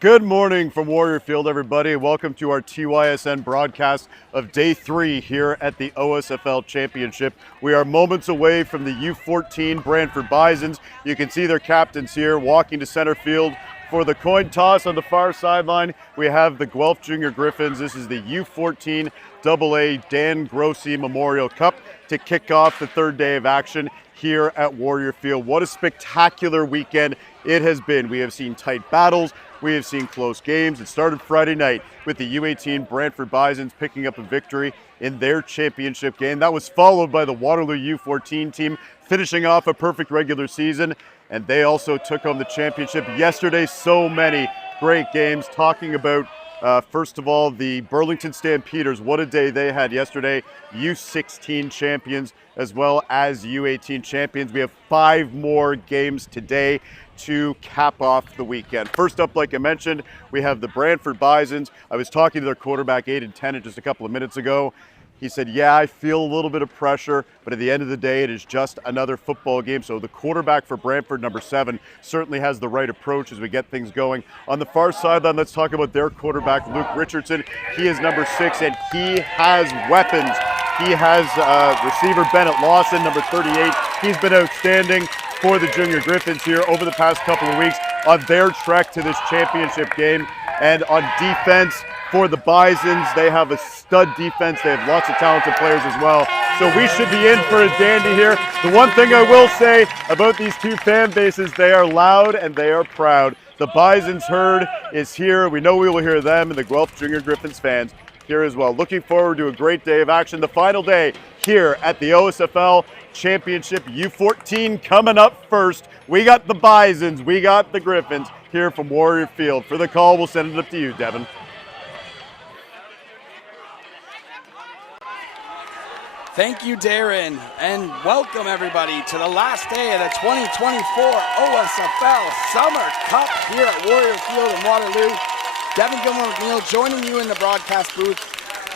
Good morning from Warrior Field, everybody. Welcome to our TYSN broadcast of Day 3 here at the OSFL Championship. We are moments away from the U14 Brantford Bisons. You can see their captains here walking to center field for the coin toss. On the far sideline, we have the Guelph Junior Griffins. This is the U14 AA Dan Grossi Memorial Cup to kick off the third day of action here at Warrior Field. What a spectacular weekend it has been. We have seen tight battles. We have seen close games. It started Friday night with the U18 Brantford Bisons picking up a victory in their championship game. That was followed by the Waterloo U14 team finishing off a perfect regular season, and they also took home the championship yesterday. So many great games. Talking about, first of all, the Burlington Stampeders. What a day they had yesterday. U16 champions as well as U18 champions. We have 5 more games today to cap off the weekend. First up, like I mentioned, we have the Brantford Bisons. I was talking to their quarterback, Aiden Tennant, just a couple of minutes ago. He said, yeah, I feel a little bit of pressure, but at the end of the day, it is just another football game. So the quarterback for Brantford, number 7, certainly has the right approach as we get things going. On the far sideline, let's talk about their quarterback, Luke Richardson. He is number 6, and he has weapons. He has receiver Bennett Lawson, number 38. He's been outstanding for the Junior Griffins here over the past couple of weeks on their trek to this championship game. And on defense for the Bisons, they have a stud defense. They have lots of talented players as well. So we should be in for a dandy here. The one thing I will say about these two fan bases, they are loud and they are proud. The Bisons herd is here. We know we will hear them, and the Guelph Junior Griffins fans here as well. Looking forward to a great day of action. The final day here at the OSFL Championship. U14 coming up first. We got the Bisons, we got the Griffins here from Warrior Field. For the call, we'll send it up to you, Devin. Thank you, Darren, and welcome everybody to the last day of the 2024 OSFL Summer Cup here at Warrior Field in Waterloo. Devin Gilmore-McNeil joining you in the broadcast booth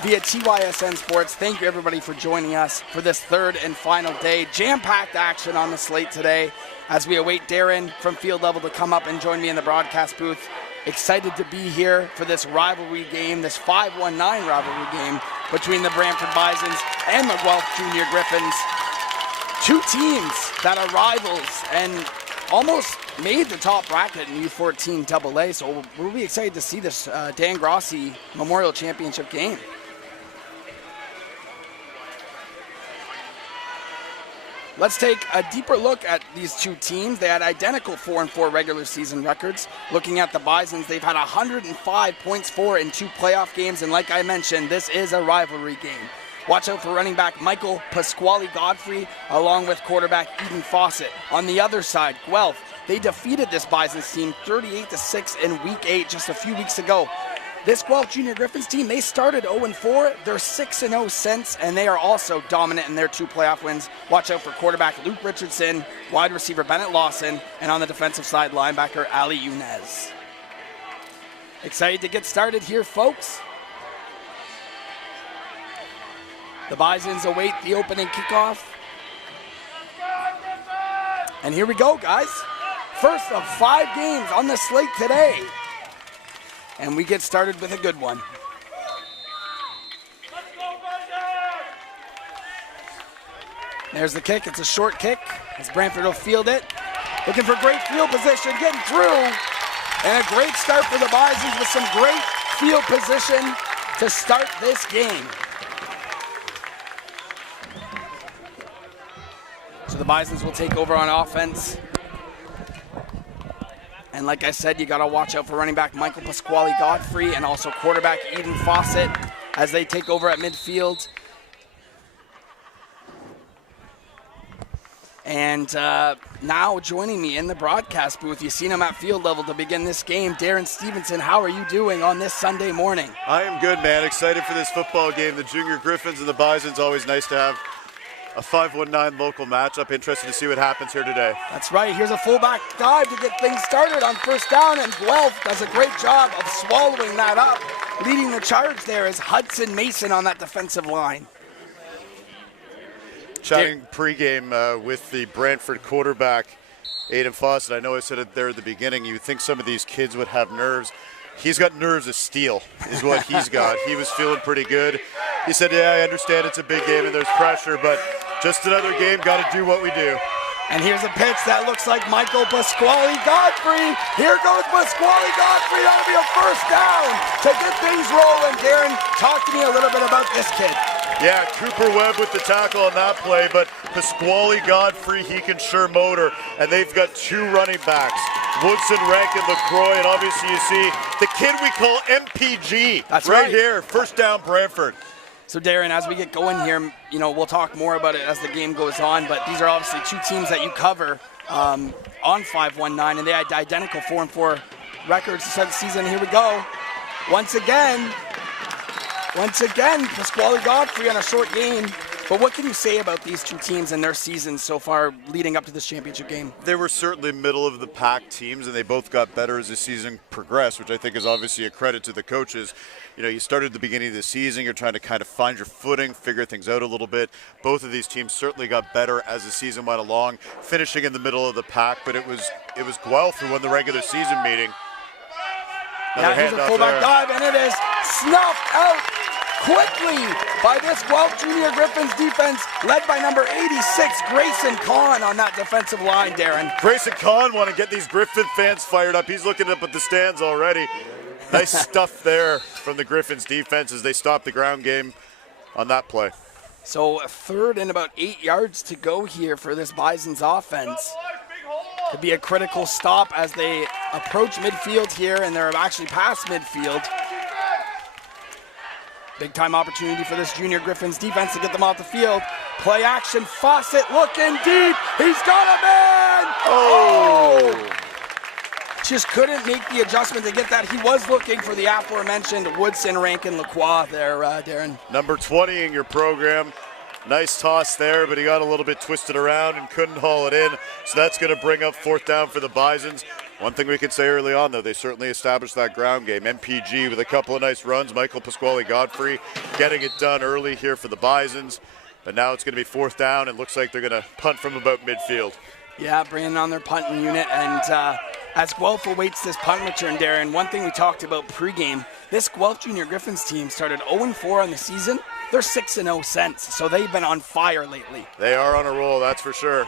via TYSN Sports. Thank you everybody for joining us for this third and final day. Jam-packed action on the slate today as we await Darren from field level to come up and join me in the broadcast booth. Excited to be here for this rivalry game, this 5-1-9 rivalry game between the Brantford Bisons and the Guelph Junior Griffins. Two teams that are rivals and almost made the top bracket in U14 AA, so we'll be excited to see this Dan Grossi Memorial Championship game. let's take a deeper look at these two teams. They had identical 4-4 regular season records. Looking at the Bisons, they've had 105 points for in 2 playoff games, and like I mentioned, this is a rivalry game. Watch out for running back Michael Pasquale-Godfrey, along with quarterback Eden Fawcett. On the other side, Guelph, they defeated this Bisons team 38-6 in Week 8 just a few weeks ago. This Guelph Junior Griffins team, they started 0-4. They're 6-0 since, and they are also dominant in their 2 playoff wins. Watch out for quarterback Luke Richardson, wide receiver Bennett Lawson, and on the defensive side, linebacker Ali Yunez. Excited to get started here, folks. The Bisons await the opening kickoff. And here we go, guys. First of 5 games on the slate today. And we get started with a good one. There's the kick. It's a short kick as Brantford will field it. Looking for great field position, getting through. And a great start for the Bisons with some great field position to start this game. So the Bisons will take over on offense. And like I said, you got to watch out for running back Michael Pasquale-Godfrey and also quarterback Eden Fawcett as they take over at midfield. And now joining me in the broadcast booth, you've seen him at field level to begin this game. Darren Stevenson, how are you doing on this Sunday morning? I am good, man. Excited for this football game. The Junior Griffins and the Bisons, always nice to have a 5-1-9 local matchup. Interested to see what happens here today. That's right. Here's a fullback dive to get things started on first down, and Guelph does a great job of swallowing that up. Leading the charge there is Hudson Mason on that defensive line. Chatting pregame with the Brantford quarterback, Eden Fawcett. I know I said it there at the beginning. You would think some of these kids would have nerves. He's got nerves of steel, is what he's got. He was feeling pretty good. He said, yeah, I understand it's a big game and there's pressure, but just another game, got to do what we do. And here's a pitch that looks like Michael Pasquale-Godfrey. Here goes Pasquale-Godfrey. That'll be a first down to get things rolling. Darren, talk to me a little bit about this kid. Yeah, Cooper Webb with the tackle on that play, but Pasquale-Godfrey, he can sure motor. And they've got 2 running backs, Woodson, Rankin, LaCroix, and obviously you see the kid we call MPG. That's right here, first down Brantford. So Darren, as we get going here, you know, we'll talk more about it as the game goes on, but these are obviously 2 teams that you cover on 5-1-9, and they had identical 4-4 records to start the season. Here we go. Once again, Pasquale-Godfrey on a short game. But what can you say about these 2 teams and their seasons so far leading up to this championship game? They were certainly middle of the pack teams, and they both got better as the season progressed, which I think is obviously a credit to the coaches. You know, you started at the beginning of the season, you're trying to kind of find your footing, figure things out a little bit. Both of these teams certainly got better as the season went along, finishing in the middle of the pack, but it was Guelph who won the regular season meeting. Now here's a fullback dive, and it is snuffed out quickly by this Guelph Junior Griffins defense, led by number 86, Grayson Kahn on that defensive line, Darren. Grayson Kahn want to get these Griffin fans fired up. He's looking up at the stands already. Nice stuff there from the Griffins defense as they stop the ground game on that play. So a third and about 8 yards to go here for this Bison's offense. Could be a critical stop as they approach midfield here, and they're actually past midfield. Big time opportunity for this Junior Griffins defense to get them off the field. Play action, Fawcett looking deep. He's got a man! Oh! Just couldn't make the adjustment to get that. He was looking for the aforementioned Woodson, Rankin, Lacroix there, Darren. Number 20 in your program. Nice toss there, but he got a little bit twisted around and couldn't haul it in. So that's going to bring up 4th down for the Bisons. One thing we could say early on, though, they certainly established that ground game. MPG with a couple of nice runs. Michael Pasquale-Godfrey getting it done early here for the Bisons. But now it's going to be 4th down, and looks like they're going to punt from about midfield. Yeah, bringing on their punting unit. And as Guelph awaits this punt return, Darren, one thing we talked about pregame, this Guelph Junior Griffins team started 0-4 on the season. They're 6-0 since, so they've been on fire lately. They are on a roll, that's for sure.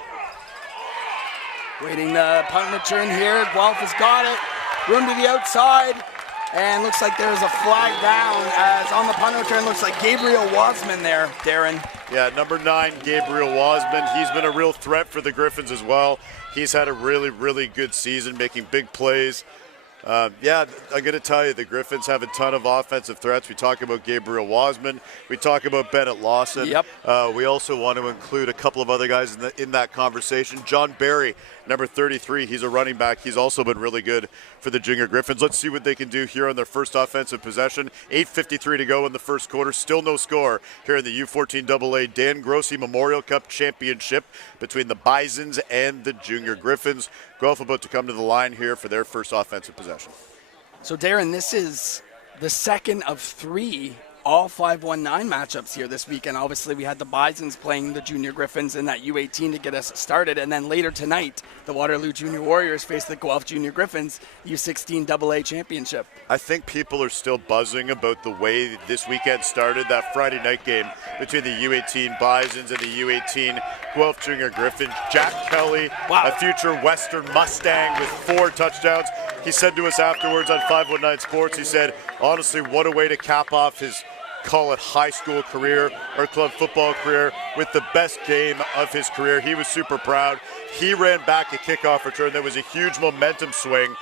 Waiting the punt return here. Guelph has got it. Room to the outside. And looks like there's a flag down as on the punt return looks like Gabriel Wasman there, Darren. Yeah, number 9, Gabriel Wasman. He's been a real threat for the Griffins as well. He's had a really, really good season, making big plays. Yeah, I'm going to tell you, the Griffins have a ton of offensive threats. We talk about Gabriel Wasman. We talk about Bennett Lawson. Yep. We also want to include a couple of other guys in that conversation. John Barry, number 33, he's a running back. He's also been really good for the Junior Griffins. Let's see what they can do here on their first offensive possession. 8:53 to go in the first quarter. Still no score here in the U14 AA Dan Grossi Memorial Cup Championship between the Bisons and the Junior Griffins. Guelph about to come to the line here for their first offensive possession. So, Darren, this is the second of 3 all 5-1-9 matchups here this weekend. Obviously, we had the Bisons playing the Junior Griffins in that U18 to get us started. And then later tonight, the Waterloo Junior Warriors face the Guelph Junior Griffins U16 AA Championship. I think people are still buzzing about the way this weekend started, that Friday night game between the U18 Bisons and the U18 Guelph Junior Griffins. Jack Kelly, a future Western Mustang with 4 touchdowns. He said to us afterwards on 519 Sports, he said, honestly, what a way to cap off his, call it high school career or club football career, with the best game of his career. He was super proud. He ran back a kickoff return. There was a huge momentum swing.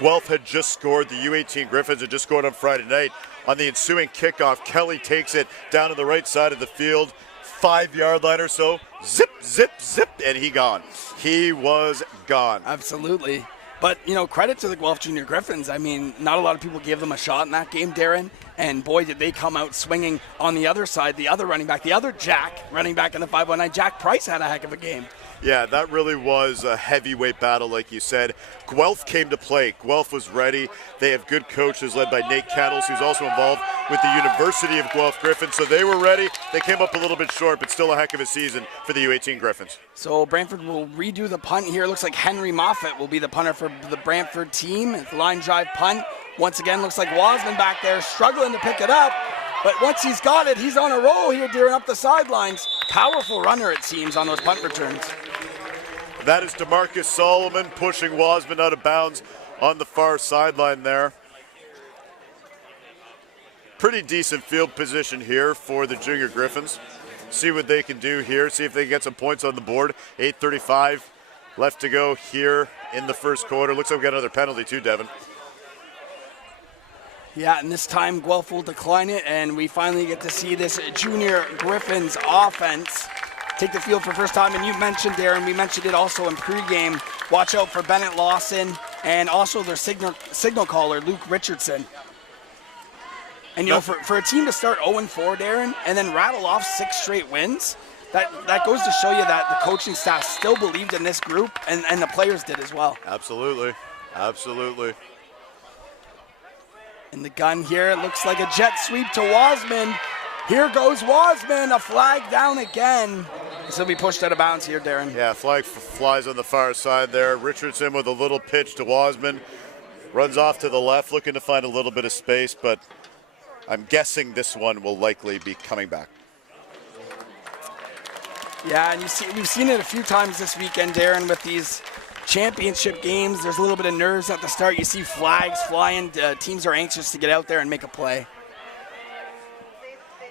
Guelph had just scored. The U18 Griffins had just scored on Friday night. On the ensuing kickoff, Kelly takes it down to the right side of the field, 5-yard line or so. Zip, zip, zip, and he gone. He was gone. Absolutely. But, you know, credit to the Guelph Junior Griffins. I mean, not a lot of people gave them a shot in that game, Darren. And boy, did they come out swinging on the other side. The other running back, the other Jack, running back in the 5-1-9, Jack Price had a heck of a game. Yeah, that really was a heavyweight battle, like you said. Guelph came to play. Guelph was ready. They have good coaches led by Nate Kettles, who's also involved with the University of Guelph Griffins. So they were ready. They came up a little bit short, but still a heck of a season for the U18 Griffins. So Brantford will redo the punt here. Looks like Henry Moffat will be the punter for the Brantford team. It's a line drive punt. Once again, looks like Wasman back there struggling to pick it up. But once he's got it, he's on a roll here, Darren, up the sidelines. Powerful runner, it seems, on those punt returns. That is DeMarcus Solomon pushing Wasman out of bounds on the far sideline there. Pretty decent field position here for the Junior Griffins. See what they can do here. See if they can get some points on the board. 8:35 left to go here in the first quarter. Looks like we got another penalty too, Devin. Yeah, and this time Guelph will decline it, and we finally get to see this Junior Griffins offense take the field for the first time. And you mentioned, Darren, we mentioned it also in pregame. Watch out for Bennett Lawson and also their signal caller, Luke Richardson. And, you know, for a team to start 0-4, Darren, and then rattle off 6 straight wins, that goes to show you that the coaching staff still believed in this group, and the players did as well. Absolutely. Absolutely. And the gun here, it looks like a jet sweep to Wasman. Here goes Wasman, a flag down again. This will be pushed out of bounds here, Darren. Yeah, flag flies on the far side there. Richardson with a little pitch to Wasman. Runs off to the left, looking to find a little bit of space, but I'm guessing this one will likely be coming back. Yeah, and we've seen it a few times this weekend, Darren, with these championship games. There's a little bit of nerves at the start. You see flags flying. Teams are anxious to get out there and make a play.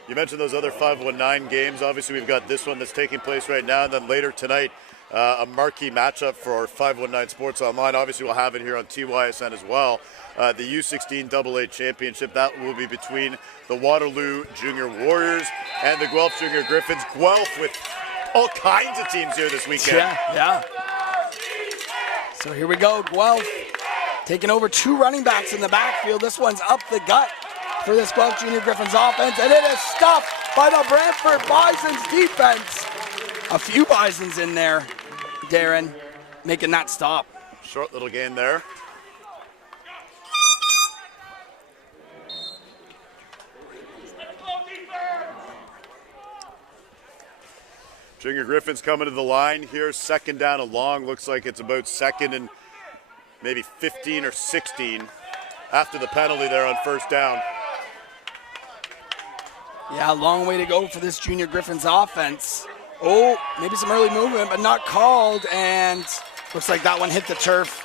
You mentioned those other 5-1-9 games. Obviously, we've got this one that's taking place right now, and then later tonight, a marquee matchup for our 519 Sports Online. Obviously, we'll have it here on TYSN as well. The U16 AA Championship, that will be between the Waterloo Junior Warriors and the Guelph Junior Griffins. Guelph with all kinds of teams here this weekend. Yeah. So here we go, Guelph taking over 2 running backs in the backfield. This one's up the gut for this Guelph Junior Griffins offense, and it is stopped by the Brantford Bisons defense. A few Bisons in there, Darren, making that stop. Short little gain there. Junior Griffins coming to the line here, second down and long. Looks like it's about second and maybe 15 or 16 after the penalty there on first down. Yeah, a long way to go for this Junior Griffins offense. Oh, maybe some early movement, but not called, and looks like that one hit the turf.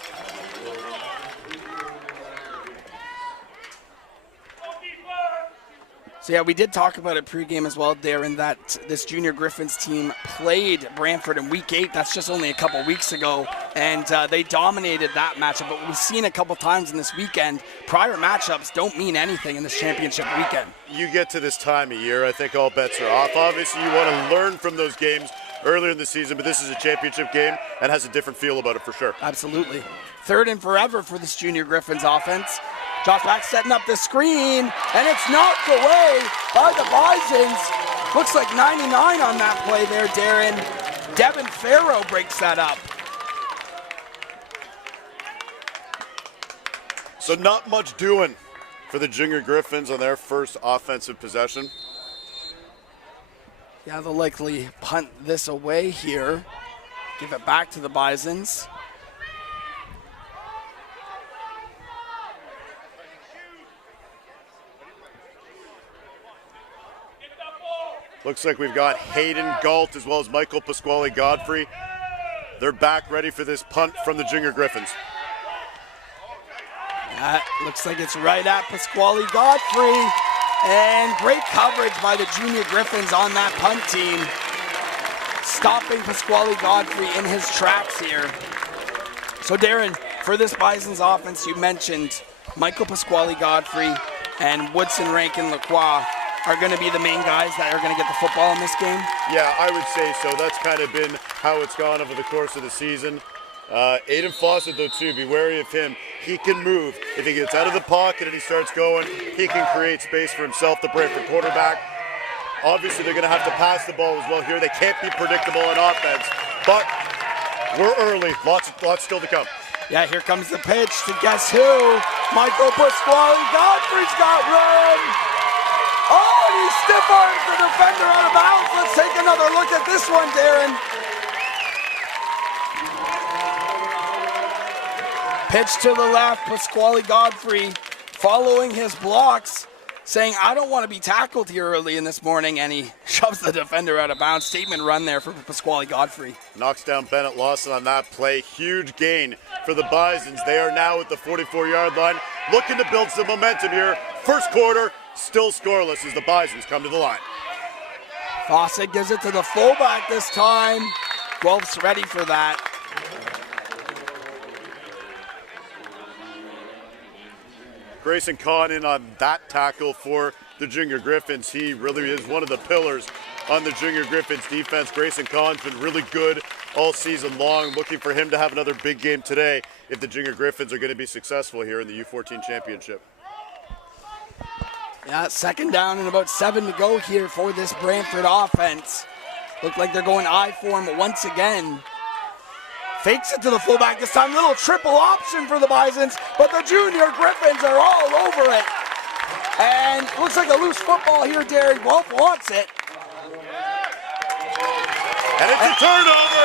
So yeah, we did talk about it pregame as well, Darren, that this Junior Griffins team played Brantford in Week 8. That's just only a couple weeks ago, and they dominated that matchup. But we've seen a couple times in this weekend, prior matchups don't mean anything in this championship weekend. You get to this time of year, I think all bets are off. Obviously, you want to learn from those games earlier in the season, but this is a championship game and has a different feel about it for sure. Absolutely. Third and forever for this Junior Griffins offense. Josh back setting up the screen, and it's knocked away by the Bisons. Looks like 99 on that play there, Darren. Devin Farrow breaks that up. So not much doing for the Junior Griffins on their first offensive possession. Yeah, they'll likely punt this away here. Give it back to the Bisons. Looks like we've got Hayden Galt as well as Michael Pasquale Godfrey. They're back ready for this punt from the Junior Griffins. That looks like it's right at Pasquale Godfrey. And great coverage by the Junior Griffins on that punt team. Stopping Pasquale Godfrey in his tracks here. So Darren, for this Bison's offense, you mentioned Michael Pasquale Godfrey and Woodson Rankin Lacroix are going to be the main guys that are going to get the football in this game? Yeah, I would say so. That's kind of been how it's gone over the course of the season. Aiden Fawcett, though, too, be wary of him. He can move. If he gets out of the pocket and he starts going, he can create space for himself, the Brantford quarterback. Obviously, they're going to have to pass the ball as well here. They can't be predictable on offense, but we're early. Lots still to come. Yeah, here comes the pitch to guess who? Michael Pasquale Godfrey's got room. Oh, and he stiff arms the defender out of bounds. Let's take another look at this one, Darren. Pitch to the left, Pasquale Godfrey following his blocks, saying, I don't want to be tackled here early in this morning, and he shoves the defender out of bounds. Statement run there for Pasquale Godfrey. Knocks down Bennett Lawson on that play. Huge gain for the Bisons. They are now at the 44-yard line, looking to build some momentum here. First quarter, still scoreless as the Bisons come to the line. Fawcett gives it to the fullback this time. Guelph's ready for that. Grayson Kahn in on that tackle for the Junior Griffins. He really is one of the pillars on the Junior Griffins defense. Grayson Kahn's been really good all season long. Looking for him to have another big game today if the Junior Griffins are going to be successful here in the U14 championship. Yeah, second down and about 7 to go here for this Brantford offense. Look like they're going I form once again. Fakes it to the fullback this time. Little triple option for the Bisons, but the Junior Griffins are all over it. And looks like a loose football here, Derek. Guelph wants it. And it's a turnover.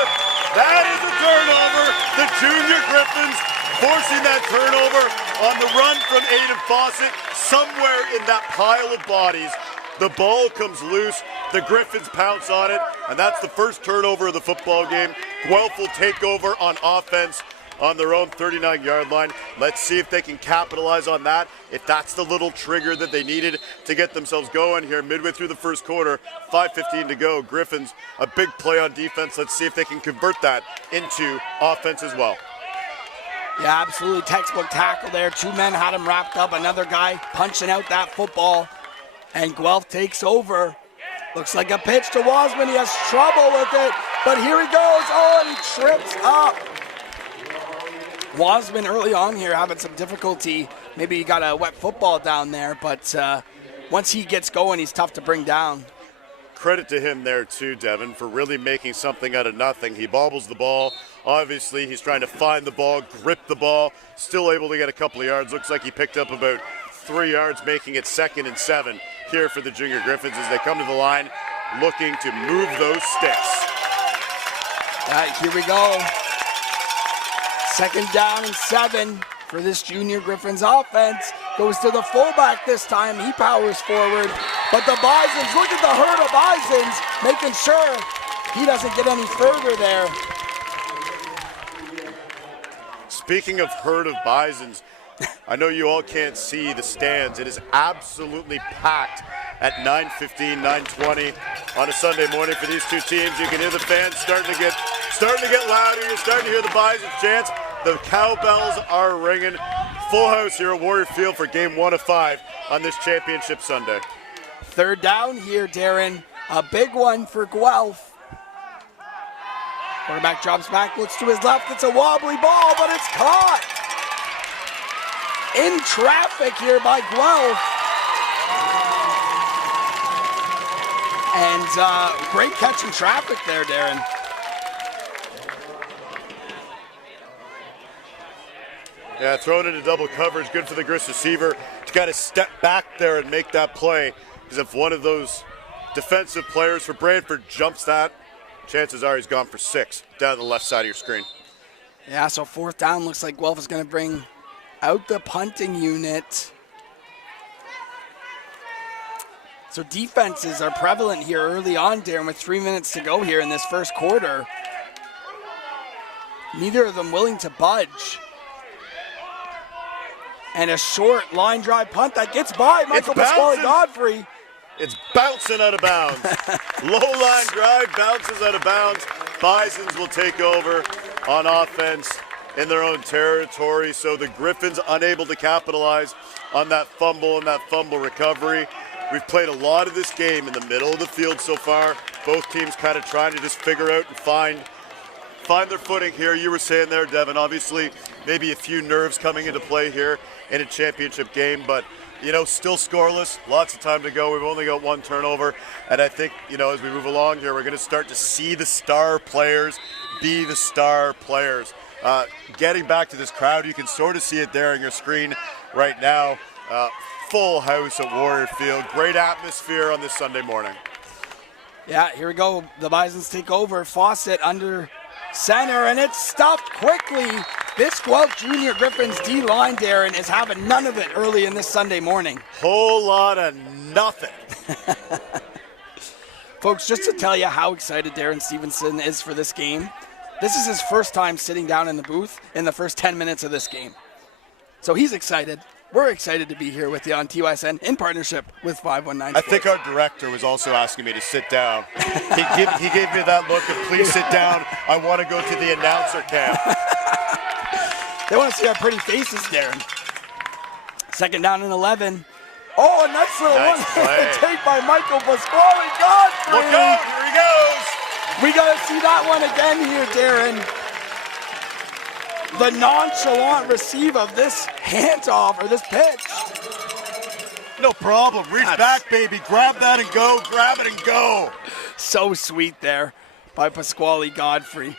That is a turnover. The Junior Griffins forcing that turnover on the run from Aiden Fawcett. Somewhere in that pile of bodies, the ball comes loose. The Griffins pounce on it, and that's the first turnover of the football game. Guelph will take over on offense on their own 39-yard line. Let's see if they can capitalize on that, if that's the little trigger that they needed to get themselves going here midway through the first quarter. 5:15 to go. Griffins, a big play on defense. Let's see if they can convert that into offense as well. Yeah, absolutely textbook tackle there. Two men had him wrapped up. Another guy punching out that football, and Guelph takes over. Looks like a pitch to Wasman. He has trouble with it, but here he goes. Oh, and he trips up. Wasman early on here having some difficulty. Maybe he got a wet football down there, but once he gets going, he's tough to bring down. Credit to him there too, Devin, for really making something out of nothing. He bobbles the ball. Obviously, he's trying to find the ball, grip the ball, still able to get a couple of yards. Looks like he picked up about 3 yards, making it 2nd and 7 here for the Junior Griffins as they come to the line looking to move those sticks. Here we go. 2nd down and 7 for this Junior Griffins offense. Goes to the fullback this time. He powers forward. But the Bisons, look at the herd of Bisons, making sure he doesn't get any further there. Speaking of herd of Bisons, I know you all can't see the stands. It is absolutely packed at 9:15, 9:20 on a Sunday morning for these two teams. You can hear the fans starting to get louder. You're starting to hear the Bison's chants. The cowbells are ringing. Full house here at Warrior Field for game 1 of 5 on this championship Sunday. Third down here, Darren. A big one for Guelph. Quarterback drops back, looks to his left. It's a wobbly ball, but it's caught. In traffic here by Guelph. And great catch in traffic there, Darren. Yeah, thrown into double coverage. Good for the Gris receiver to kind of step back there and make that play. Because if one of those defensive players for Brantford jumps that, chances are he's gone for 6 down the left side of your screen. Yeah, so fourth down looks like Guelph is going to bring out the punting unit. So defenses are prevalent here early on, Darren, with 3 minutes to go here in this first quarter. Neither of them willing to budge. And a short line drive punt that gets by Michael Pasquale Godfrey. It's bouncing out of bounds. Low line drive, bounces out of bounds. Bisons will take over on offense in their own territory. So the Griffins unable to capitalize on that fumble and that fumble recovery. We've played a lot of this game in the middle of the field so far. Both teams kind of trying to just figure out and find their footing here. You were saying there, Devin, obviously maybe a few nerves coming into play here in a championship game, but you know, still scoreless, lots of time to go. We've only got 1 turnover, and I think, you know, as we move along here, we're going to start to see the star players be the star players. Getting back to this crowd, you can sort of see it there on your screen right now. Full house at Warrior Field. Great atmosphere on this Sunday morning. Yeah, here we go. The Bisons take over. Fawcett under center, and it's stopped quickly. This Guelph Junior Griffins D-line, Darren, is having none of it early in this Sunday morning. Whole lot of nothing. Folks, just to tell you how excited Darren Stevenson is for this game, this is his first time sitting down in the booth in the first 10 minutes of this game. So he's excited. We're excited to be here with you on TYSN in partnership with 519 Sports. I think our director was also asking me to sit down. He gave me that look of, please sit down. I want to go to the announcer camp. They want to see our pretty faces, Darren. Second down and 11. Oh, a nice little one take by Michael Pasquale Godfrey. Look out, here he goes. We got to see that one again here, Darren. The nonchalant receive of this handoff or this pitch. No problem. Reach back, baby. Grab that and go. Grab it and go. So sweet there by Pasquale Godfrey.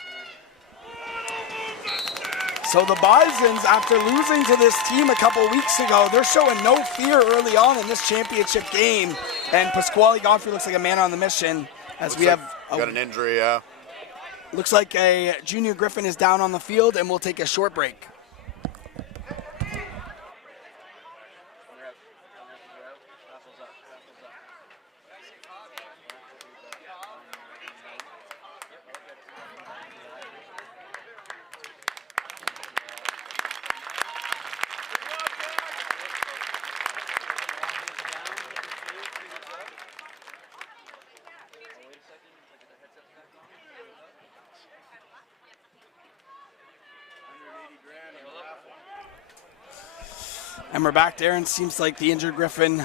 So the Bisons, after losing to this team a couple weeks ago, they're showing no fear early on in this championship game. And Pasquale Godfrey looks like a man on the mission as we have got an injury, yeah. Looks like a junior Griffin is down on the field, and we'll take a short break. And we're back there, and seems like the injured Griffin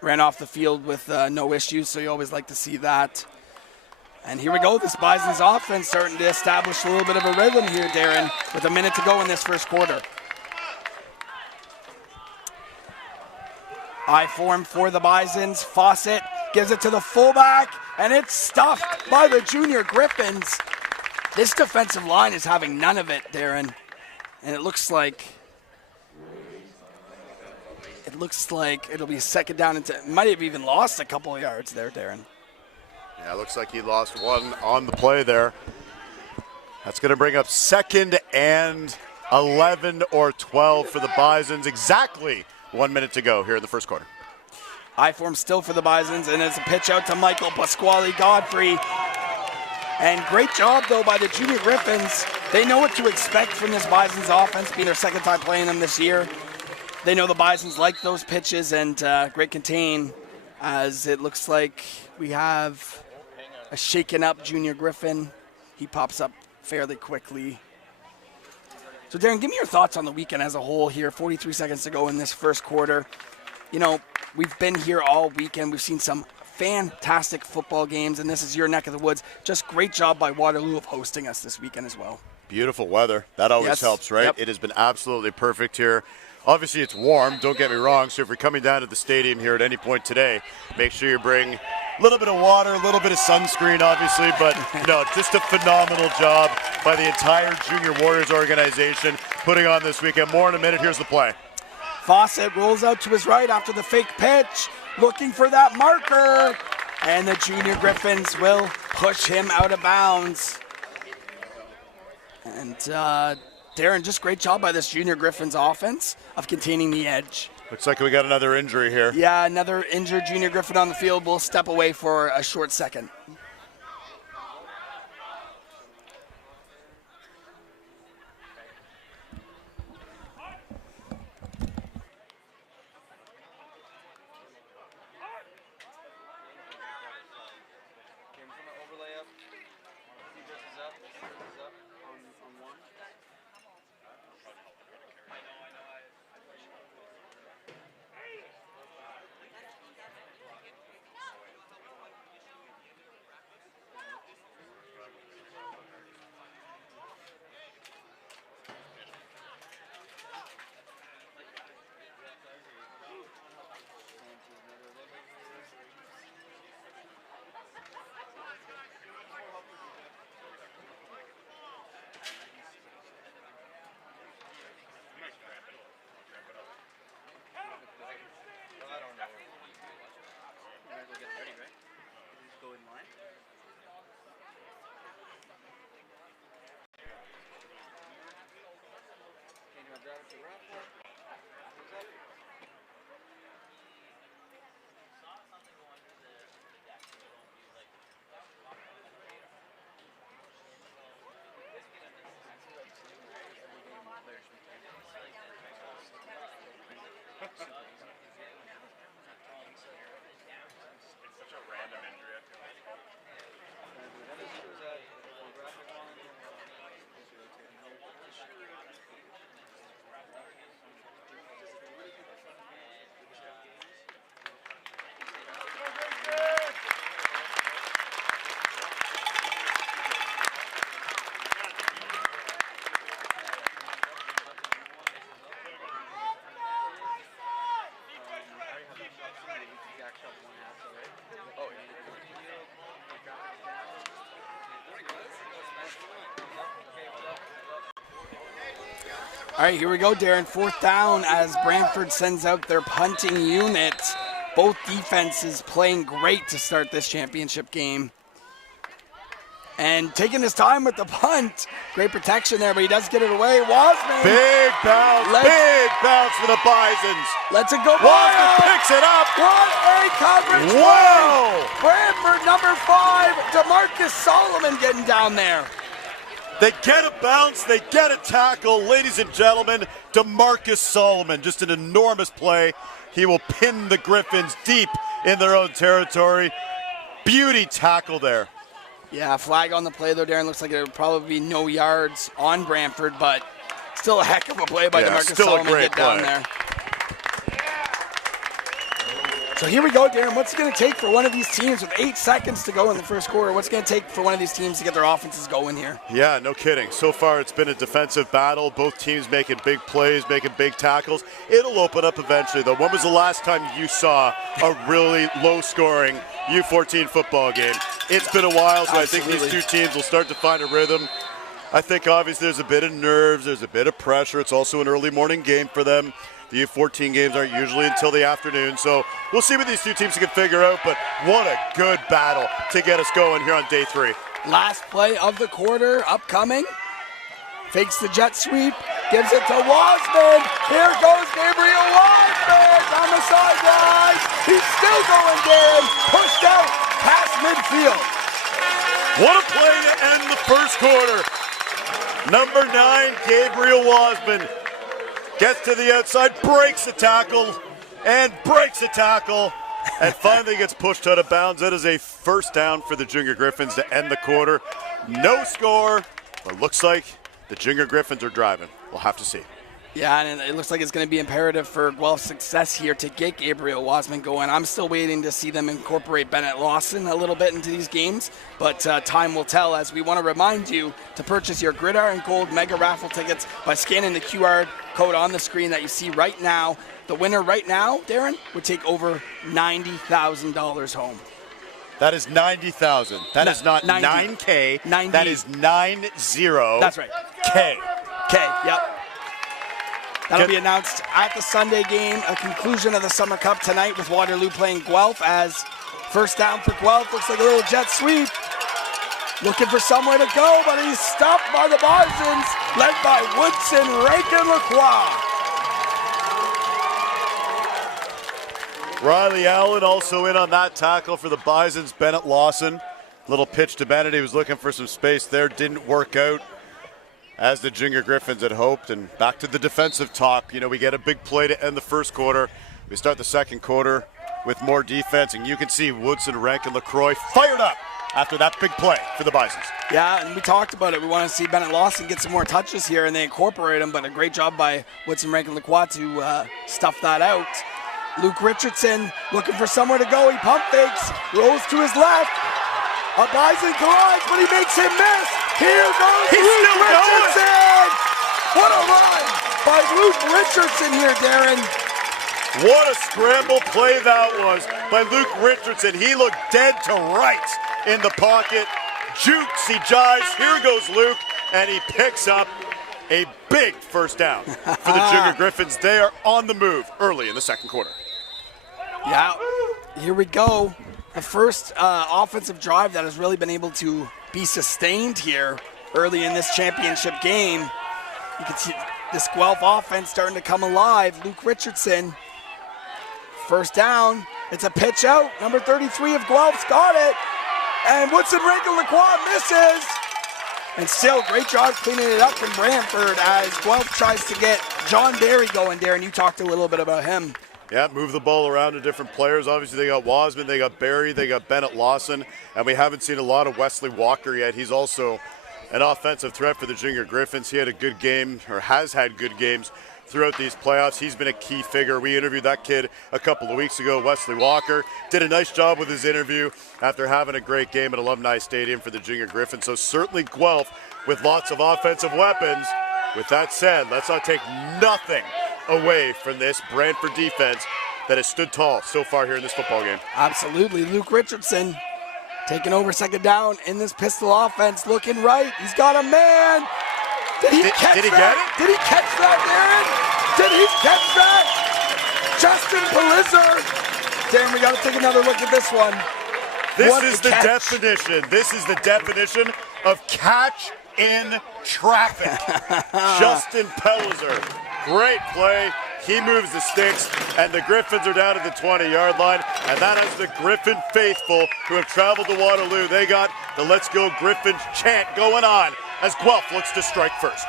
ran off the field with no issues, so you always like to see that. And here we go, this Bison's offense starting to establish a little bit of a rhythm here, Darren, with a minute to go in this first quarter. I form for the Bisons. Fawcett gives it to the fullback, and it's stuffed by the junior Griffins. This defensive line is having none of it, Darren, and it looks like it'll be second down into, might have even lost a couple of yards there, Darren. Yeah, it looks like he lost one on the play there. That's going to bring up 2nd and 11 or 12 for the Bisons. Exactly 1 minute to go here in the first quarter. I form still for the Bisons, and it's a pitch out to Michael Pasquale Godfrey. And great job, though, by the junior Griffins. They know what to expect from this Bisons offense, being their second time playing them this year. They know the Bisons like those pitches, and great contain as it looks like we have a shaken up Junior Griffin. He pops up fairly quickly. So Darren, give me your thoughts on the weekend as a whole here. 43 seconds to go in this first quarter. You know, we've been here all weekend. We've seen some fantastic football games, and this is your neck of the woods. Just great job by Waterloo of hosting us this weekend as well. Beautiful weather. That always helps, right? Yep. It has been absolutely perfect here. Obviously, it's warm, don't get me wrong, so if you're coming down to the stadium here at any point today, make sure you bring a little bit of water, a little bit of sunscreen, obviously, but no, just a phenomenal job by the entire Junior Warriors organization putting on this weekend. More in a minute. Here's the play. Fawcett rolls out to his right after the fake pitch, looking for that marker, and the Junior Griffins will push him out of bounds. And Darren, just great job by this Junior Griffins offense of containing the edge. Looks like we got another injury here. Yeah, another injured Junior Griffin on the field. We'll step away for a short second. All right, here we go, Darren. Fourth down as Brantford sends out their punting unit. Both defenses playing great to start this championship game. And taking his time with the punt. Great protection there, but he does get it away. Wasman. Big bounce for the Bisons. Lets it go. Wasman picks it up. What a coverage. Whoa. Brantford, number 5, DeMarcus Solomon getting down there. They get a bounce, they get a tackle. Ladies and gentlemen, DeMarcus Solomon, just an enormous play. He will pin the Griffins deep in their own territory. Beauty tackle there. Yeah, flag on the play though, Darren. Looks like there would probably be no yards on Brantford, but still a heck of a play by DeMarcus Solomon to get down there. So here we go, Darren. What's it going to take for one of these teams with 8 seconds to go in the first quarter? What's it going to take for one of these teams to get their offenses going here? Yeah, no kidding. So far, it's been a defensive battle. Both teams making big plays, making big tackles. It'll open up eventually, though. When was the last time you saw a really low-scoring U14 football game? It's been a while, so Absolutely. I think these two teams will start to find a rhythm. I think, obviously, there's a bit of nerves. There's a bit of pressure. It's also an early morning game for them. The U14 games aren't usually until the afternoon, so we'll see what these two teams can figure out, but what a good battle to get us going here on day 3. Last play of the quarter upcoming. Fakes the jet sweep, gives it to Wasman. Here goes Gabriel Wasman on the sidelines. He's still going, Darren. Pushed out past midfield. What a play to end the first quarter. Number 9, Gabriel Wasman. Gets to the outside, breaks the tackle, and finally gets pushed out of bounds. That is a first down for the Junior Griffins to end the quarter. No score, but looks like the Junior Griffins are driving. We'll have to see. Yeah, and it looks like it's going to be imperative for Guelph's success here to get Gabriel Wasman going. I'm still waiting to see them incorporate Bennett Lawson a little bit into these games, but time will tell, as we want to remind you to purchase your Gridiron Gold Mega Raffle tickets by scanning the QR code on the screen that you see right now. The winner right now, Darren, would take over $90,000 home. That is 90,000. That is not 90. 9K. 90. That is 90. That's right. K. Yep. That'll be announced at the Sunday game, a conclusion of the Summer Cup tonight with Waterloo playing Guelph. As first down for Guelph, looks like a little jet sweep. Looking for somewhere to go, but he's stopped by the Bisons, led by Woodson, Rankin, Lacroix. Riley Allen also in on that tackle for the Bisons. Bennett Lawson, little pitch to Bennett. He was looking for some space there, didn't work out as the Junior Griffins had hoped. And back to the defensive talk. You know, we get a big play to end the first quarter. We start the second quarter with more defense, and you can see Woodson, Rankin, Lacroix fired up after that big play for the Bisons. Yeah, and we talked about it. We want to see Bennett Lawson get some more touches here, and they incorporate him, but a great job by Woodson, Rankin, Lacroix to stuff that out. Luke Richardson looking for somewhere to go. He pump fakes, rolls to his left. A Bison collides, but he makes him miss. Here goes Luke Richardson. What a run by Luke Richardson here, Darren. What a scramble play that was by Luke Richardson. He looked dead to rights in the pocket. Jukes, he jives. Here goes Luke, and he picks up a big first down for the Junior Griffins. They are on the move early in the second quarter. Yeah, here we go. The first offensive drive that has really been able to be sustained here early in this championship game. You can see this Guelph offense starting to come alive. Luke Richardson, first down. It's a pitch out. Number 33 of Guelph's got it. And Woodson, Rankin, Lacroix misses. And still, great job cleaning it up from Brantford as Guelph tries to get John Barry going. Darren, you talked a little bit about him. Yeah, move the ball around to different players. Obviously, they got Wasman, they got Barry, they got Bennett Lawson, and we haven't seen a lot of Wesley Walker yet. He's also an offensive threat for the Junior Griffins. He had a good game, or has had good games throughout these playoffs. He's been a key figure. We interviewed that kid a couple of weeks ago, Wesley Walker. Did a nice job with his interview after having a great game at Alumni Stadium for the Junior Griffins. So certainly Guelph with lots of offensive weapons. With that said, let's not take nothing away from this Brantford defense that has stood tall so far here in this football game. Absolutely. Luke Richardson taking over second down in this pistol offense, looking right. He's got a man. Did he catch that? Did he catch that, Darren? Did he catch that? Justin Palizzer. Darren, we got to take another look at this one. This is the definition. This is the definition of catch in traffic. Justin Palizzer. Great play. He moves the sticks, and the Griffins are down at the 20-yard line, and that is the Griffin faithful who have traveled to Waterloo. They got the Let's Go Griffins chant going on as Guelph looks to strike first.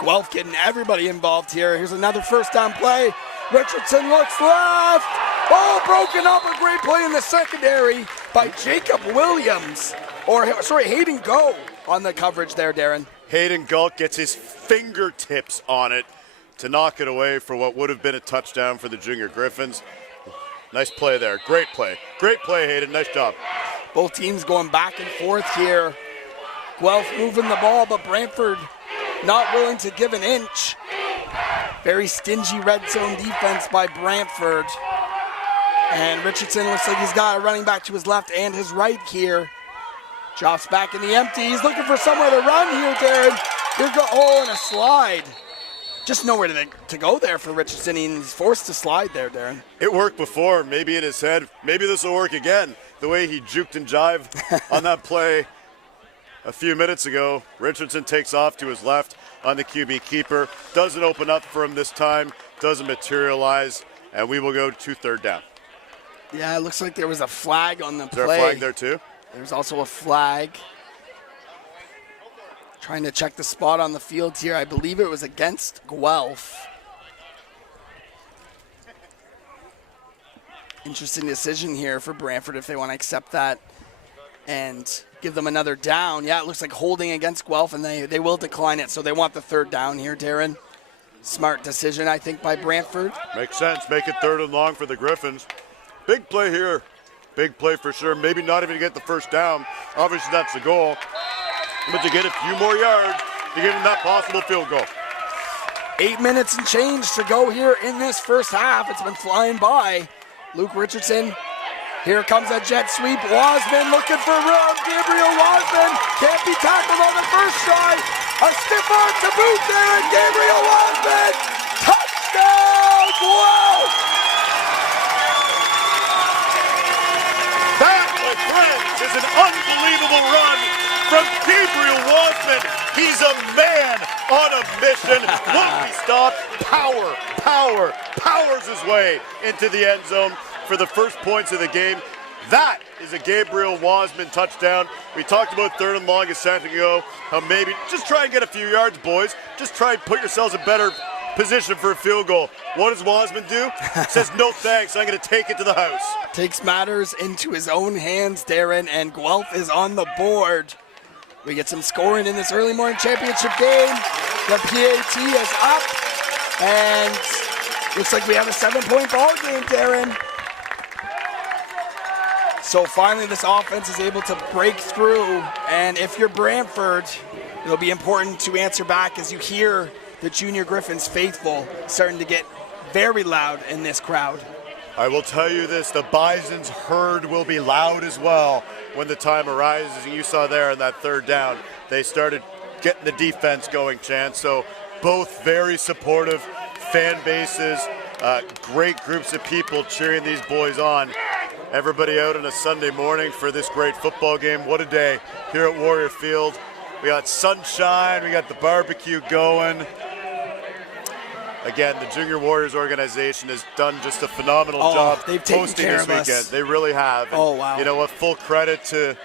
Guelph getting everybody involved here. Here's another first down play. Richardson looks left. Oh, broken up. A great play in the secondary by Jacob Williams. Hayden Go on the coverage there, Darren. Hayden Galt gets his fingertips on it to knock it away for what would have been a touchdown for the Junior Griffins. Nice play there. Great play. Great play, Hayden. Nice job. Both teams going back and forth here. Guelph moving the ball, but Brantford not willing to give an inch. Very stingy red zone defense by Brantford. And Richardson looks like he's got a running back to his left and his right here. Drops back in the empty. He's looking for somewhere to run here, Darren. And a slide. Just nowhere to go there for Richardson. He's forced to slide there, Darren. It worked before, maybe in his head. Maybe this will work again. The way he juked and jived on that play a few minutes ago. Richardson takes off to his left on the QB keeper. Doesn't open up for him this time. Doesn't materialize. And we will go to third down. Yeah, it looks like there was a flag on the play. Is there a flag there too? There's also a flag. Trying to check the spot on the field here. I believe it was against Guelph. Interesting decision here for Brantford if they want to accept that and give them another down. Yeah, it looks like holding against Guelph, and they will decline it. So they want the third down here, Darren. Smart decision, I think, by Brantford. Makes sense. Make it 3rd and long for the Griffins. Big play here. Big play for sure. Maybe not even get the first down. Obviously, that's the goal. But to get a few more yards to give them that possible field goal. 8 minutes and change to go here in this first half. It's been flying by. Luke Richardson. Here comes a jet sweep. Wasman looking for room. Gabriel Wasman can't be tackled on the first try. A stiff arm to boot there, and Gabriel Wasman. Touchdown, Guelph! That, my friends, is an unbelievable run from Gabriel Wasman. He's a man on a mission. Won't be stopped. Powers his way into the end zone for the first points of the game. That is a Gabriel Wasman touchdown. We talked about 3rd and long a second ago. How maybe just try and get a few yards, boys. Just try and put yourselves in better position for a field goal. What does Wasman do? Says, no thanks, I'm going to take it to the house. Takes matters into his own hands, Darren, and Guelph is on the board. We get some scoring in this early morning championship game. The PAT is up, and looks like we have a 7-point ball game, Darren. So finally this offense is able to break through, and if you're Brantford, it'll be important to answer back as you hear the Junior Griffins faithful starting to get very loud in this crowd. I will tell you this, the Bison's herd will be loud as well when the time arises. And you saw there in that 3rd down, they started getting the defense going, Chan. So both very supportive fan bases, great groups of people cheering these boys on. Everybody out on a Sunday morning for this great football game. What a day here at Warrior Field. We got sunshine, we got the barbecue going. Again, the Junior Warriors organization has done just a phenomenal job hosting this weekend. They really have. And oh, wow. You know what? Full credit to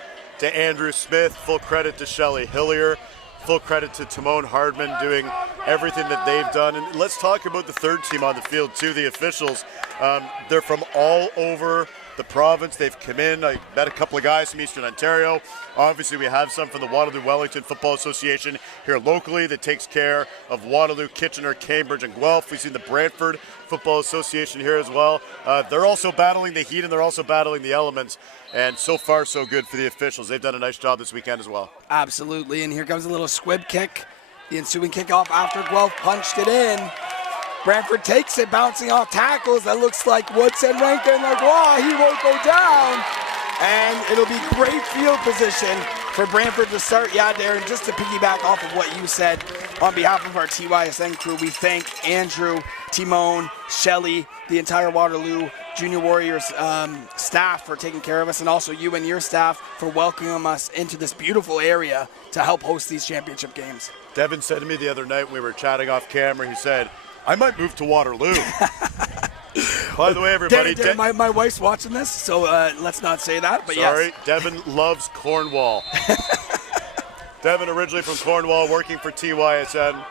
Andrew Smith, full credit to Shelley Hillier, full credit to Timon Hardman doing everything that they've done. And let's talk about the 3rd team on the field, too, the officials. They're from all over the province. They've come in. I met a couple of guys from Eastern Ontario. Obviously, we have some from the Waterloo-Wellington Football Association here locally that takes care of Waterloo, Kitchener, Cambridge, and Guelph. We've seen the Brantford Football Association here as well. They're also battling the heat, and they're also battling the elements. And so far, so good for the officials. They've done a nice job this weekend as well. Absolutely, and here comes a little squib kick. The ensuing kickoff after Guelph punched it in. Brantford takes it, bouncing off tackles. That looks like Woodson Rankin, like, wow, he won't go down. And it'll be great field position for Brantford to start. Yeah, Darren, just to piggyback off of what you said, on behalf of our TYSN crew, we thank Andrew, Timon, Shelley, the entire Waterloo Junior Warriors staff for taking care of us, and also you and your staff for welcoming us into this beautiful area to help host these championship games. Devin said to me the other night when we were chatting off camera, he said, I might move to Waterloo. By the way, everybody. My wife's watching this, so let's not say that. But sorry, yes. Devin loves Cornwall. Devin, originally from Cornwall, working for TYSN,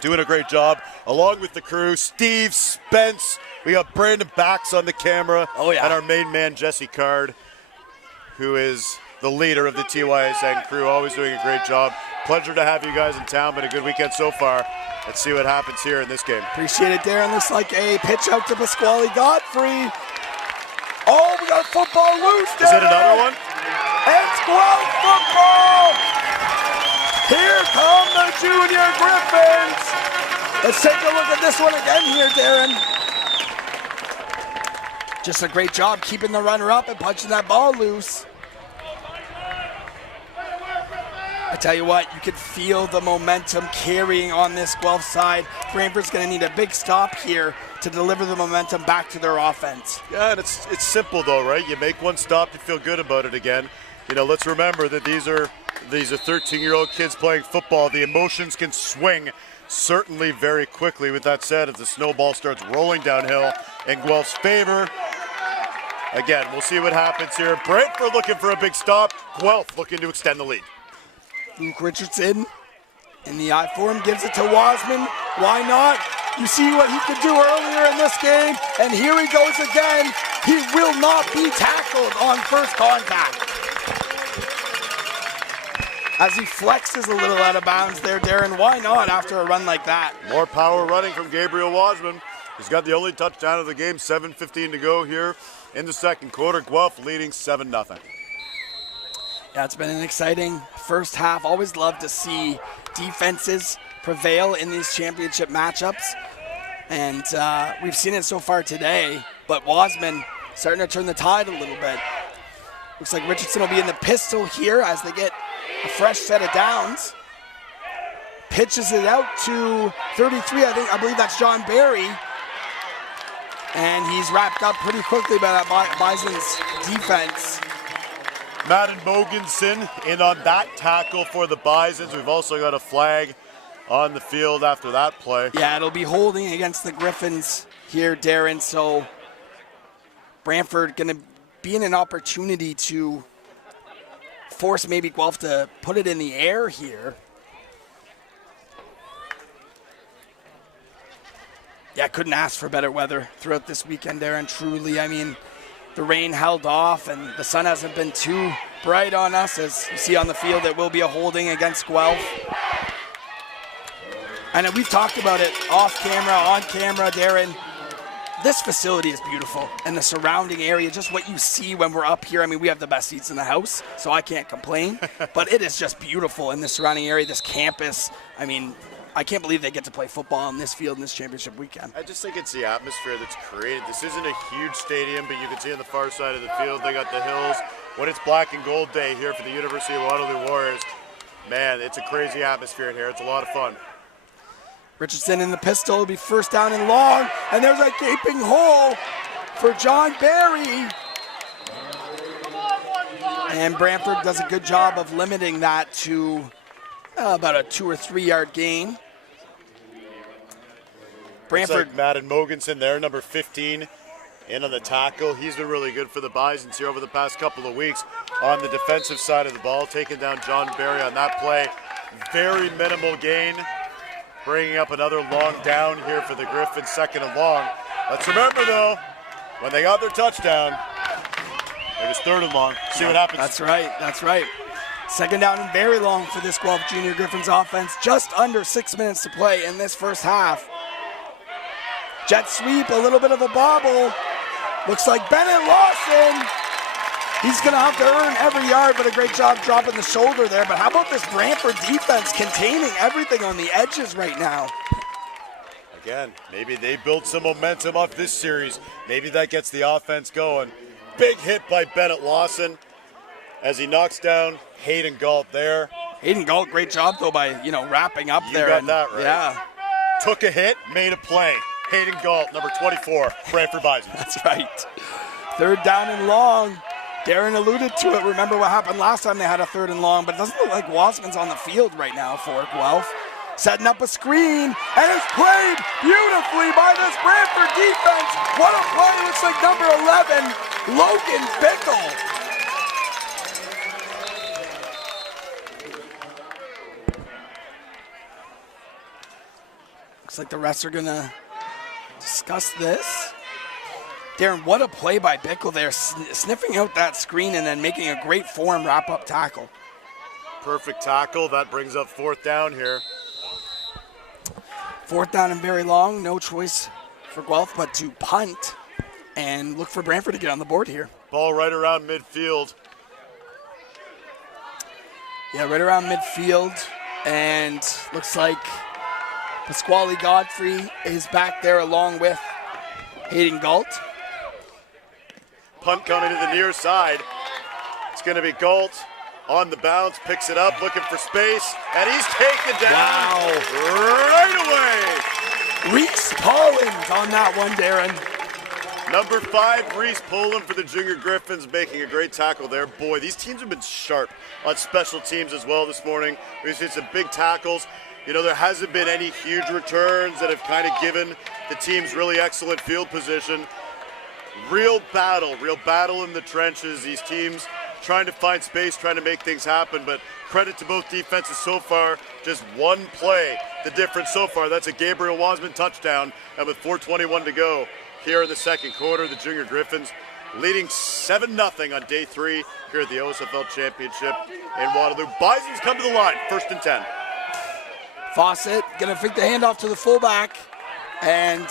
doing a great job, along with the crew. Steve, Spence, we got Brandon Bax on the camera. Oh, yeah. And our main man, Jesse Card, who is the leader of the TYSN crew, always doing a great job. Pleasure to have you guys in town. Been a good weekend so far. Let's see what happens here in this game. Appreciate it, Darren. Looks like a pitch out to Pasquale Godfrey. Oh, we got football loose, Darren. Is it another one? It's Guelph football. Here come the Junior Griffins. Let's take a look at this one again here, Darren. Just a great job keeping the runner up and punching that ball loose. I tell you what, you can feel the momentum carrying on this Guelph side. Brantford's going to need a big stop here to deliver the momentum back to their offense. Yeah, and it's simple though, right? You make one stop, you feel good about it again. You know, let's remember that these are 13-year-old kids playing football. The emotions can swing certainly very quickly. With that said, as the snowball starts rolling downhill in Guelph's favor, again, we'll see what happens here. Brantford looking for a big stop. Guelph looking to extend the lead. Luke Richardson in the I for him, gives it to Wasman. Why not? You see what he could do earlier in this game, and here he goes again. He will not be tackled on first contact. As he flexes a little out of bounds there, Darren, why not after a run like that? More power running from Gabriel Wasman. He's got the only touchdown of the game, 7:15 to go here in the second quarter. Guelph leading 7-0. Yeah, it's been an exciting first half. Always love to see defenses prevail in these championship matchups. And we've seen it so far today, but Wasman starting to turn the tide a little bit. Looks like Richardson will be in the pistol here as they get a fresh set of downs. Pitches it out to 33, I believe that's John Barry. And he's wrapped up pretty quickly by that Bison's defense. Madden Mogensen in on that tackle for the Bisons. We've also got a flag on the field after that play. Yeah, it'll be holding against the Griffins here, Darren. So Brantford going to be in an opportunity to force maybe Guelph to put it in the air here. Yeah, couldn't ask for better weather throughout this weekend, Darren. Truly, I mean, the rain held off and the sun hasn't been too bright on us. As you see on the field, it will be a holding against Guelph. And we've talked about it off camera, on camera, Darren. This facility is beautiful, and the surrounding area, just what you see when we're up here. I mean, we have the best seats in the house, so I can't complain. But it is just beautiful in the surrounding area, this campus. I mean, I can't believe they get to play football on this field in this championship weekend. I just think it's the atmosphere that's created. This isn't a huge stadium, but you can see on the far side of the field, they got the hills. When it's black and gold day here for the University of Waterloo Warriors, man, it's a crazy atmosphere in here. It's a lot of fun. Richardson in the pistol, will be first down and long, and there's a gaping hole for John Barry. And Brantford does a good job of limiting that to about a 2 or 3 yard gain. Brantford. Looks like Madden Mogensen there, number 15, in on the tackle. He's been really good for the Bisons here over the past couple of weeks on the defensive side of the ball, taking down John Barry on that play. Very minimal gain. Bringing up another long down here for the Griffins, second and long. Let's remember, though, when they got their touchdown, it was third and long. See what happens. That's right, that's right. Second down and very long for this Guelph Junior Griffins offense. Just under 6 minutes to play in this first half. Jet sweep, a little bit of a bobble. Looks like Bennett Lawson. He's going to have to earn every yard, but a great job dropping the shoulder there. But how about this Brantford defense containing everything on the edges right now? Again, maybe they build some momentum off this series. Maybe that gets the offense going. Big hit by Bennett Lawson as he knocks down Hayden Galt there. Hayden Galt, great job, though, by, wrapping up there. You got that right. Yeah. Took a hit, made a play. Hayden Galt, number 24, Brantford Bison. That's right. Third down and long. Darren alluded to it. Remember what happened last time they had a third and long, but it doesn't look like Wasman's on the field right now for Guelph. Setting up a screen, and it's played beautifully by this Brantford defense. What a play. Looks like number 11, Logan Bickle. Looks like the refs are going to discuss this. Darren, what a play by Bickle there, sniffing out that screen and then making a great form wrap-up tackle. Perfect tackle. That brings up fourth down here. Fourth down and very long. No choice for Guelph but to punt and look for Brantford to get on the board here. Ball right around midfield. Yeah, right around midfield. And looks like Pasquale Godfrey is back there along with Hayden Galt. Punt coming to the near side. It's going to be Galt on the bounce, picks it up, looking for space, and he's taken down right away. Reese Pollins on that one, Darren. Number 5, Reese Poland for the Junior Griffins, making a great tackle there. Boy, these teams have been sharp on special teams as well this morning. We've seen some big tackles. There hasn't been any huge returns that have kind of given the teams really excellent field position. Real battle in the trenches. These teams trying to find space, trying to make things happen, but credit to both defenses so far. Just one play, the difference so far. That's a Gabriel Wasman touchdown, and with 4:21 to go here in the second quarter, the Junior Griffins leading 7-0 on day 3 here at the OSFL Championship in Waterloo. Bisons come to the line, 1st and 10. Fawcett gonna fake the handoff to the fullback, and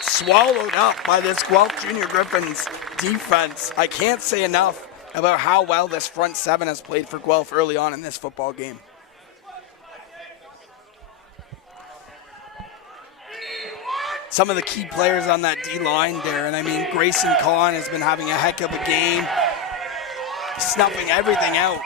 swallowed up by this Guelph Junior Griffins defense. I can't say enough about how well this front 7 has played for Guelph early on in this football game. Some of the key players on that D-line there, and I mean, Grayson Kahn has been having a heck of a game, snuffing everything out.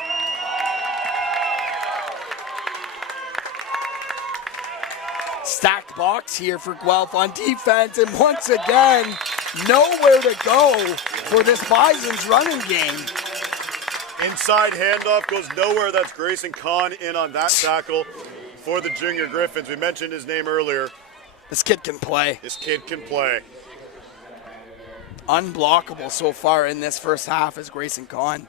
Stacked box here for Guelph on defense, and once again, nowhere to go for this Bison's running game. Inside handoff goes nowhere. That's Grayson Kahn in on that tackle for the Junior Griffins. We mentioned his name earlier. This kid can play. This kid can play. Unblockable so far in this first half is Grayson Kahn.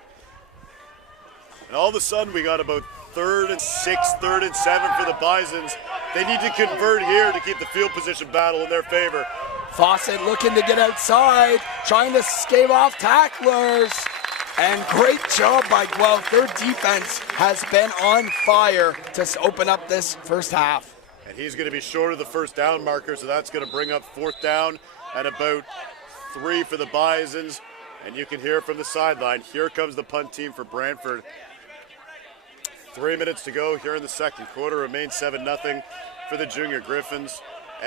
And all of a sudden, we got about 3rd and 6, 3rd and 7 for the Bisons. They need to convert here to keep the field position battle in their favor. Fawcett looking to get outside, trying to stave off tacklers. And great job by Guelph. Their defense has been on fire to open up this first half. And he's going to be short of the first down marker, so that's going to bring up 4th down and about 3 for the Bisons. And you can hear from the sideline, here comes the punt team for Brantford. 3 minutes to go here in the second quarter. Remains 7-0 for the Junior Griffins.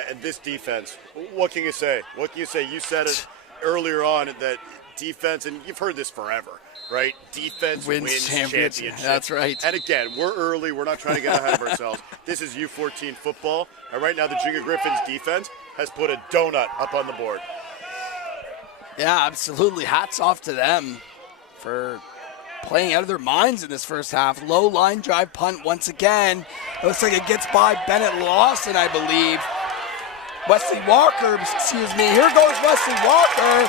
And this defense, what can you say? What can you say? You said it earlier on that defense, and you've heard this forever, right? Defense wins championships. That's right. And again, we're early. We're not trying to get ahead of ourselves. This is U14 football. And right now, the Junior Griffins defense has put a donut up on the board. Yeah, absolutely. Hats off to them for playing out of their minds in this first half. Low line drive punt once again. It looks like it gets by Bennett Lawson, I believe. Wesley Walker, excuse me. Here goes Wesley Walker.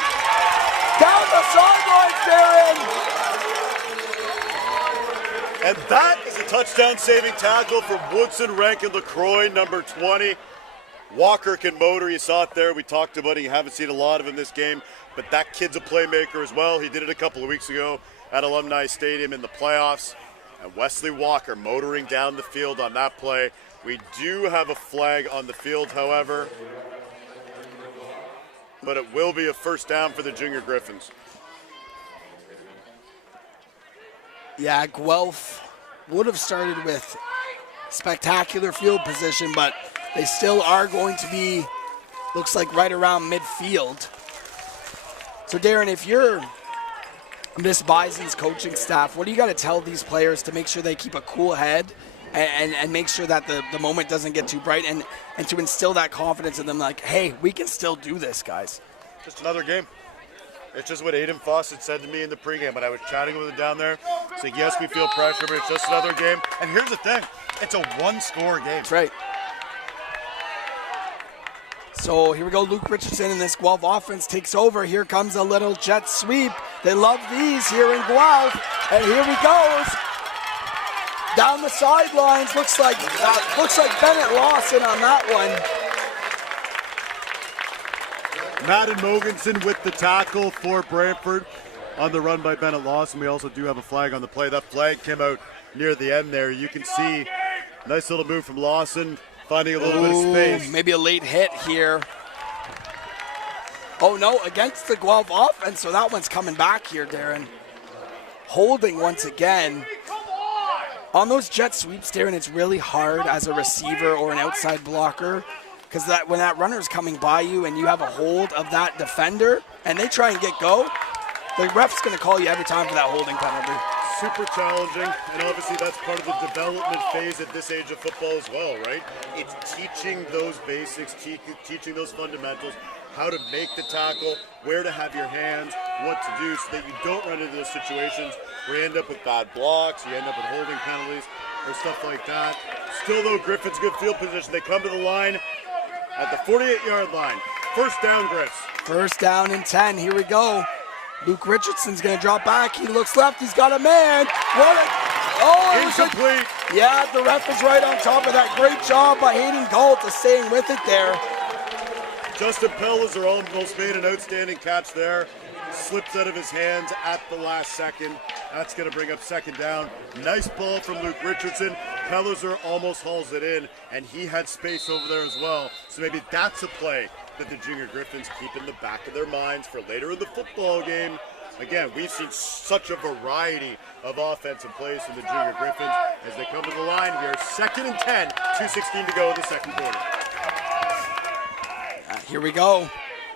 Down the sidelines, Darren. And that is a touchdown-saving tackle for Woodson Rankin LaCroix, number 20. Walker can motor. You saw it there. We talked about it. You haven't seen a lot of him this game, but that kid's a playmaker as well. He did it a couple of weeks ago at Alumni Stadium in the playoffs. And Wesley Walker motoring down the field on that play. We do have a flag on the field, however, but it will be a first down for the Junior Griffins. Yeah, Guelph would have started with spectacular field position, but they still are going to be, looks like, right around midfield. So, Darren, if you're this Bison's coaching staff, what do you got to tell these players to make sure they keep a cool head and make sure that the moment doesn't get too bright and to instill that confidence in them, like, hey, we can still do this, guys? Just another game. It's just what Aiden Fawcett said to me in the pregame when I was chatting with him down there. Saying, yes, we feel pressure, but it's just another game. And here's the thing. It's a one-score game. That's right. So here we go. Luke Richardson in this Guelph offense takes over. Here comes a little jet sweep. They love these here in Guelph. And here he goes. Down the sidelines. Looks like Bennett Lawson on that one. Madden Mogensen with the tackle for Brantford on the run by Bennett Lawson. We also do have a flag on the play. That flag came out near the end there. You can see nice little move from Lawson, finding a little bit of space. Maybe a late hit here. Oh no, against the Guelph offense, so that one's coming back here, Darren. Holding once again. On those jet sweeps, Darren, it's really hard as a receiver or an outside blocker, because when that runner's coming by you and you have a hold of that defender and they try and get go, the ref's going to call you every time for that holding penalty. Super challenging, and obviously that's part of the development phase at this age of football as well, right? It's teaching those basics, teaching those fundamentals, how to make the tackle, where to have your hands, what to do, so that you don't run into those situations where you end up with bad blocks, you end up with holding penalties, or stuff like that. Still though, Griffin's good field position. They come to the line at the 48-yard line. First down, Griffs. First down and 10. Here we go. Luke Richardson's going to drop back. He looks left. He's got a man. What a... Oh, Incomplete. Yeah, the ref is right on top of that. Great job by Hayden Galt to staying with it there. Justin Pellizer almost made an outstanding catch there. Slips out of his hands at the last second. That's going to bring up second down. Nice ball from Luke Richardson. Pellizer almost hauls it in, and he had space over there as well. So maybe that's a play that the Junior Griffins keep in the back of their minds for later in the football game. Again, we've seen such a variety of offensive plays from the Junior Griffins as they come to the line here. 2nd and 10, 2:16 to go in the second quarter. Here we go.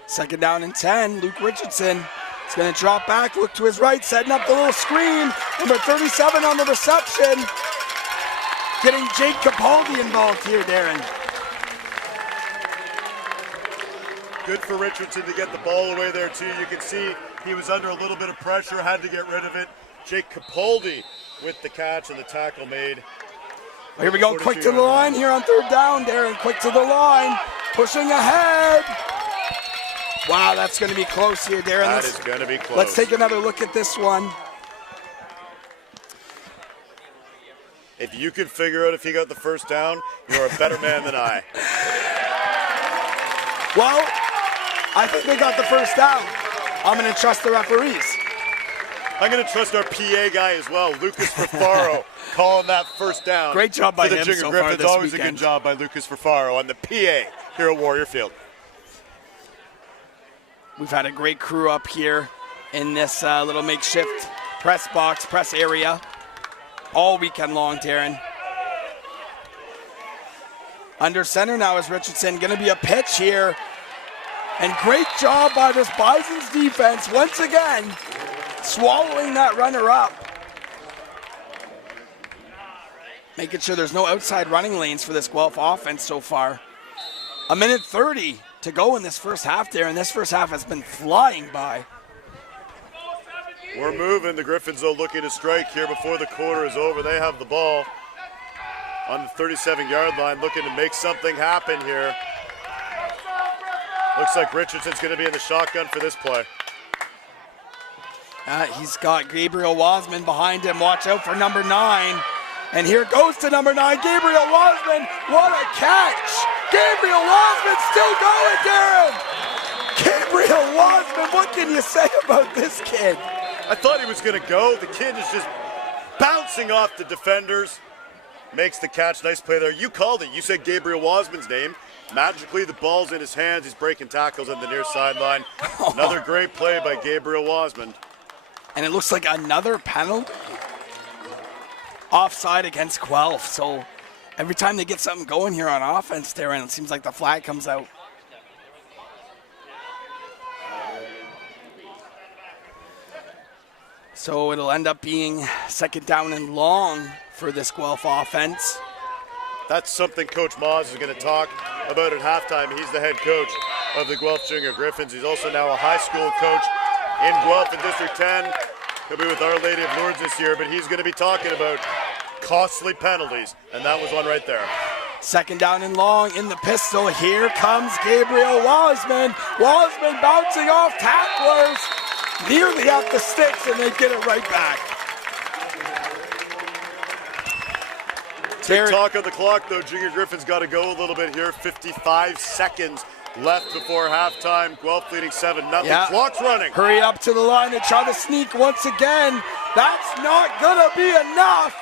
2nd down and 10. Luke Richardson is going to drop back, look to his right, setting up the little screen. Number 37 on the reception. Getting Jake Capaldi involved here, Darren. Good for Richardson to get the ball away there too. You can see he was under a little bit of pressure, had to get rid of it. Jake Capaldi with the catch and the tackle made. Here we go, quick to the line here on 3rd down, Darren. Quick to the line, pushing ahead. Wow, that's going to be close here, Darren. That is going to be close. Let's take another look at this one. If you could figure out if he got the first down, you're a better man than I. Well, I think they got the first down. I'm going to trust the referees. I'm going to trust our PA guy as well, Lucas Fafaro, calling that first down. Great job by for the him Junior so Griffins. far this Always weekend. a good job by Lucas Fafaro on the PA here at Warrior Field. We've had a great crew up here in this little makeshift press box, press area, all weekend long, Darren. Under center now is Richardson. Going to be a pitch here. And great job by this Bison's defense once again, swallowing that runner up. Making sure there's no outside running lanes for this Guelph offense so far. 1:30 to go in this first half there, and this first half has been flying by. We're moving. The Griffins, though, looking to strike here before the quarter is over. They have the ball on the 37-yard line, looking to make something happen here. Looks like Richardson's going to be in the shotgun for this play. He's got Gabriel Wasman behind him. Watch out for number 9. And here goes to number 9, Gabriel Wasman. What a catch! Gabriel Wasman still going, Darren! Gabriel Wasman, what can you say about this kid? I thought he was going to go. The kid is just bouncing off the defenders. Makes the catch. Nice play there. You called it. You said Gabriel Wasman's name. Magically, the ball's in his hands. He's breaking tackles on the near sideline. Another great play by Gabriel Wasman. And it looks like another penalty. Offside against Guelph. So every time they get something going here on offense, Darren, it seems like the flag comes out. So it'll end up being 2nd down and long for this Guelph offense. That's something Coach Maas is going to talk about at halftime. He's the head coach of the Guelph Junior Griffins. He's also now a high school coach in Guelph in District 10. He'll be with Our Lady of Lourdes this year, but he's going to be talking about costly penalties, and that was one right there. 2nd down and long in the pistol. Here comes Gabriel Wasman. Wasman bouncing off tacklers, nearly at the sticks, and they get it right back. Tick tock on the clock, though. Junior Griffin's got to go a little bit here. 55 seconds left before halftime. Guelph leading 7-0. Yeah. Clock's running. Hurry up to the line and try to sneak once again. That's not gonna be enough.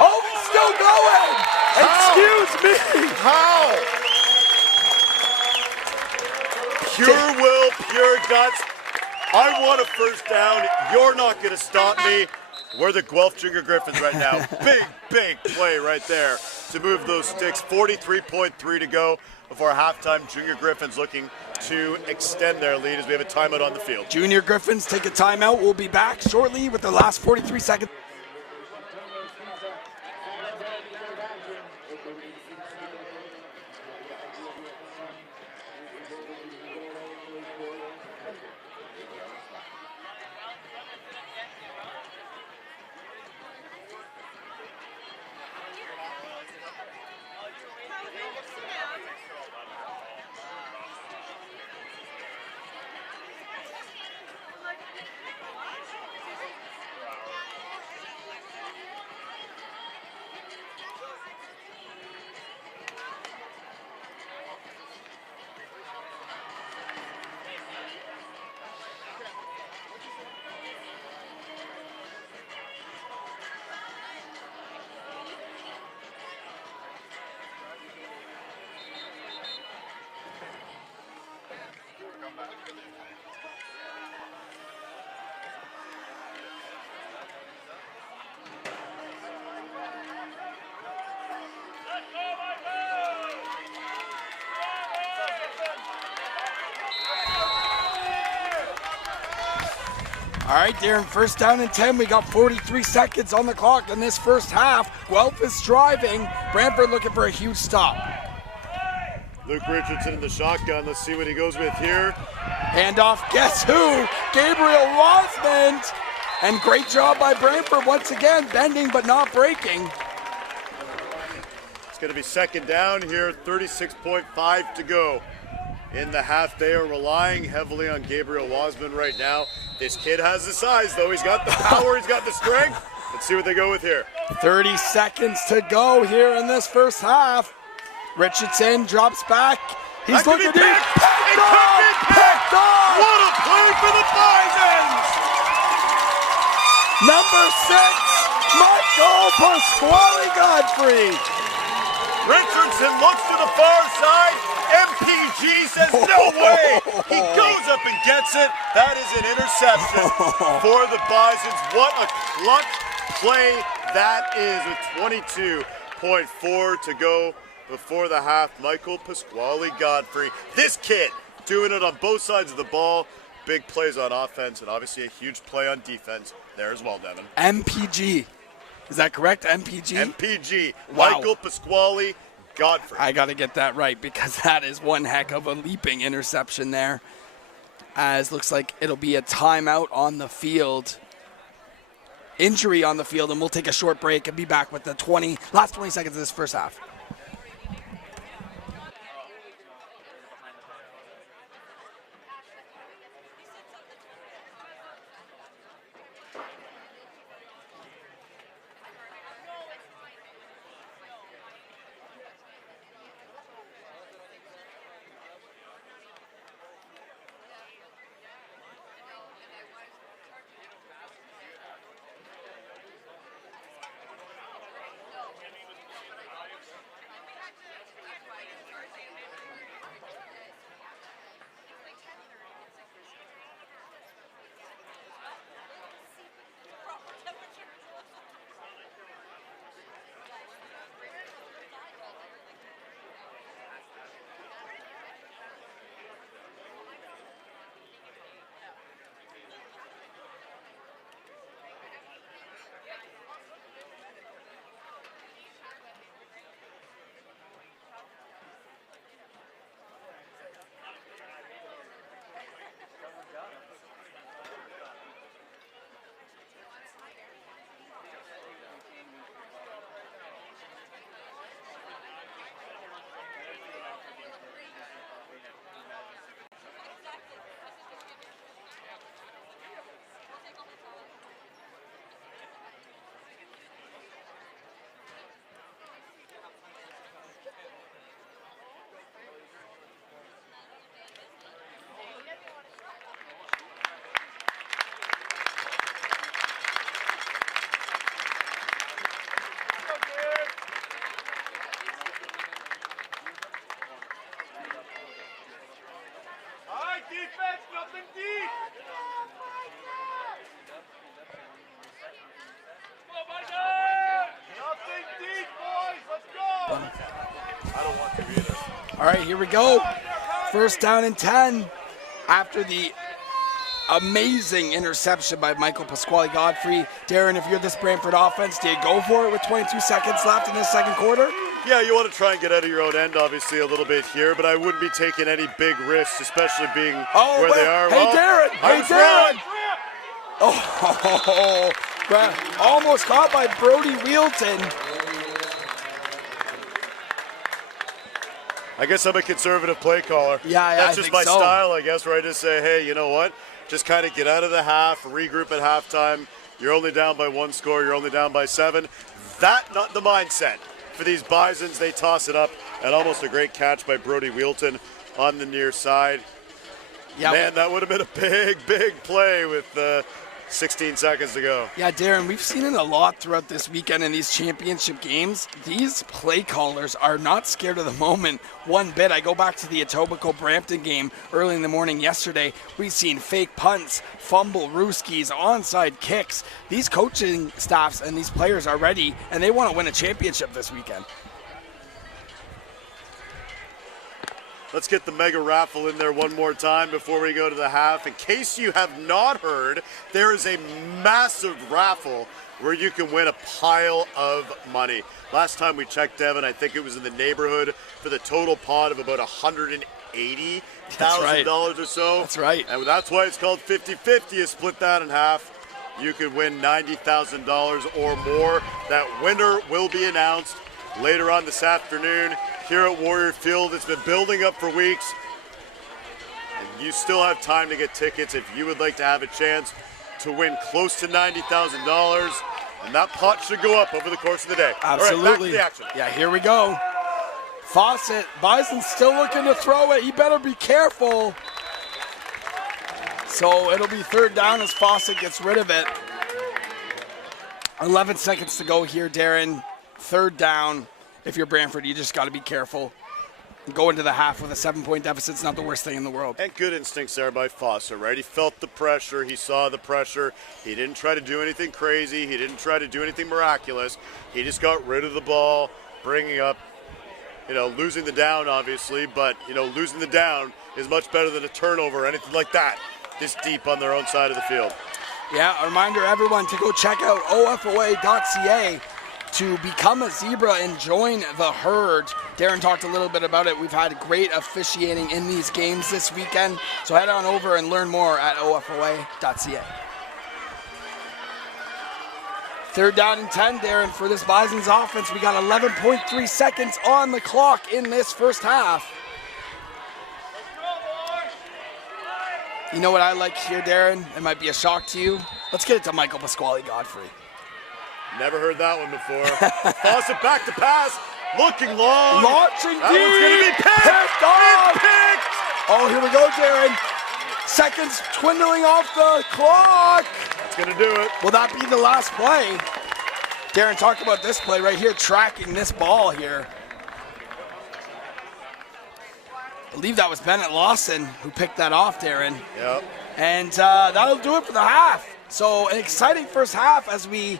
Oh, he's still going. Excuse me. How? Pure will, pure guts. I want a first down. You're not going to stop me. We're the Guelph Junior Griffins right now. Big play right there to move those sticks. 43.3 to go before halftime. Junior Griffins looking to extend their lead as we have a timeout on the field. Junior Griffins take a timeout. We'll be back shortly with the last 43 seconds. All right, Darren, first down and 10. We got 43 seconds on the clock in this first half. Guelph is driving. Brantford looking for a huge stop. Luke Richardson in the shotgun. Let's see what he goes with here. Handoff, guess who? Gabriel Rosmond. And great job by Brantford once again, bending but not breaking. It's going to be second down here, 36.5 to go in the half. They are relying heavily on Gabriel Wasman right now. This kid has the size, though. He's got the power, he's got the strength. Let's see what they go with here. 30 seconds to go here in this first half. Richardson drops back. He's looking deep. Picked off! What a play for the Bisons! Number 6, Michael Pasquale Godfrey. Richardson looks to the far side. MPG says no way. He goes up and gets it. That is an interception for the Bisons. What a clutch play that is with 22.4 to go before the half. Michael Pasquale Godfrey. This kid doing it on both sides of the ball. Big plays on offense and obviously a huge play on defense there as well, Devin. MPG. Is that correct? MPG? MPG. Wow. Michael Pasquale Godfrey. I got to get that right because that is one heck of a leaping interception there. As looks like it'll be a timeout on the field. Injury on the field, and we'll take a short break and be back with the last 20 seconds of this first half. Defense, nothing deep. Nothing deep, boys. Let's go. I don't want to either. All right, here we go. First down and 10 after the amazing interception by Michael Pasquale Godfrey. Darren, if you're this Brantford offense, do you go for it with 22 seconds left in the second quarter? Yeah, you want to try and get out of your own end, obviously, a little bit here, but I wouldn't be taking any big risks, especially being where they are. Hey, Darren! Hey, Darren! Wrong. Almost caught by Brody Wheelton. I guess I'm a conservative play caller. Yeah, That's I just think my so. style, I guess, where I just say, hey, you know what? Just kind of get out of the half, regroup at halftime. You're only down by one score. You're only down by 7. That's not the mindset for these Bisons. They toss it up, and almost a great catch by Brody Wheelton on the near side. Yeah, man, that would have been a big, big play with 16 seconds to go. Yeah, Darren, we've seen it a lot throughout this weekend in these championship games. These play callers are not scared of the moment one bit. I go back to the Etobicoke-Brampton game early in the morning yesterday. We've seen fake punts, fumble rooskies, onside kicks. These coaching staffs and these players are ready, and they want to win a championship this weekend. Let's get the mega raffle in there one more time before we go to the half. In case you have not heard, there is a massive raffle where you can win a pile of money. Last time we checked, Devin, I think it was in the neighborhood for the total pot of about $180,000 or so. That's right. And that's why it's called 50-50. You split that in half, you could win $90,000 or more. That winner will be announced later on this afternoon here at Warrior Field. It's been building up for weeks, and you still have time to get tickets if you would like to have a chance to win close to $90,000, and that pot should go up over the course of the day. Absolutely. All right, back to the action. Yeah, here we go. Fawcett, Bison's still looking to throw it. He better be careful. So it'll be third down as Fawcett gets rid of it. 11 seconds to go here, Darren. Third down. If you're Brantford, you just got to be careful. Go into the half with a 7-point deficit. It's not the worst thing in the world. And good instincts there by Fawcett, right? He felt the pressure. He saw the pressure. He didn't try to do anything crazy. He didn't try to do anything miraculous. He just got rid of the ball, bringing up, losing the down, obviously. But, losing the down is much better than a turnover or anything like that this deep on their own side of the field. Yeah, a reminder, everyone, to go check out OFOA.ca to become a Zebra and join the herd. Darren talked a little bit about it. We've had great officiating in these games this weekend. So head on over and learn more at OFOA.ca. Third down and 10, Darren, for this Bison's offense. We got 11.3 seconds on the clock in this first half. You know what I like here, Darren? It might be a shock to you. Let's get it to Michael Pasquale-Godfrey. Never heard that one before. Toss it back to pass. Looking long. Launching that deep. One's going to be picked. It's picked. Oh, here we go, Darren. Seconds dwindling off the clock. That's going to do it. Will that be the last play? Darren, talk about this play right here, tracking this ball here. I believe that was Bennett Lawson who picked that off, Darren. Yep. And that'll do it for the half. So an exciting first half as we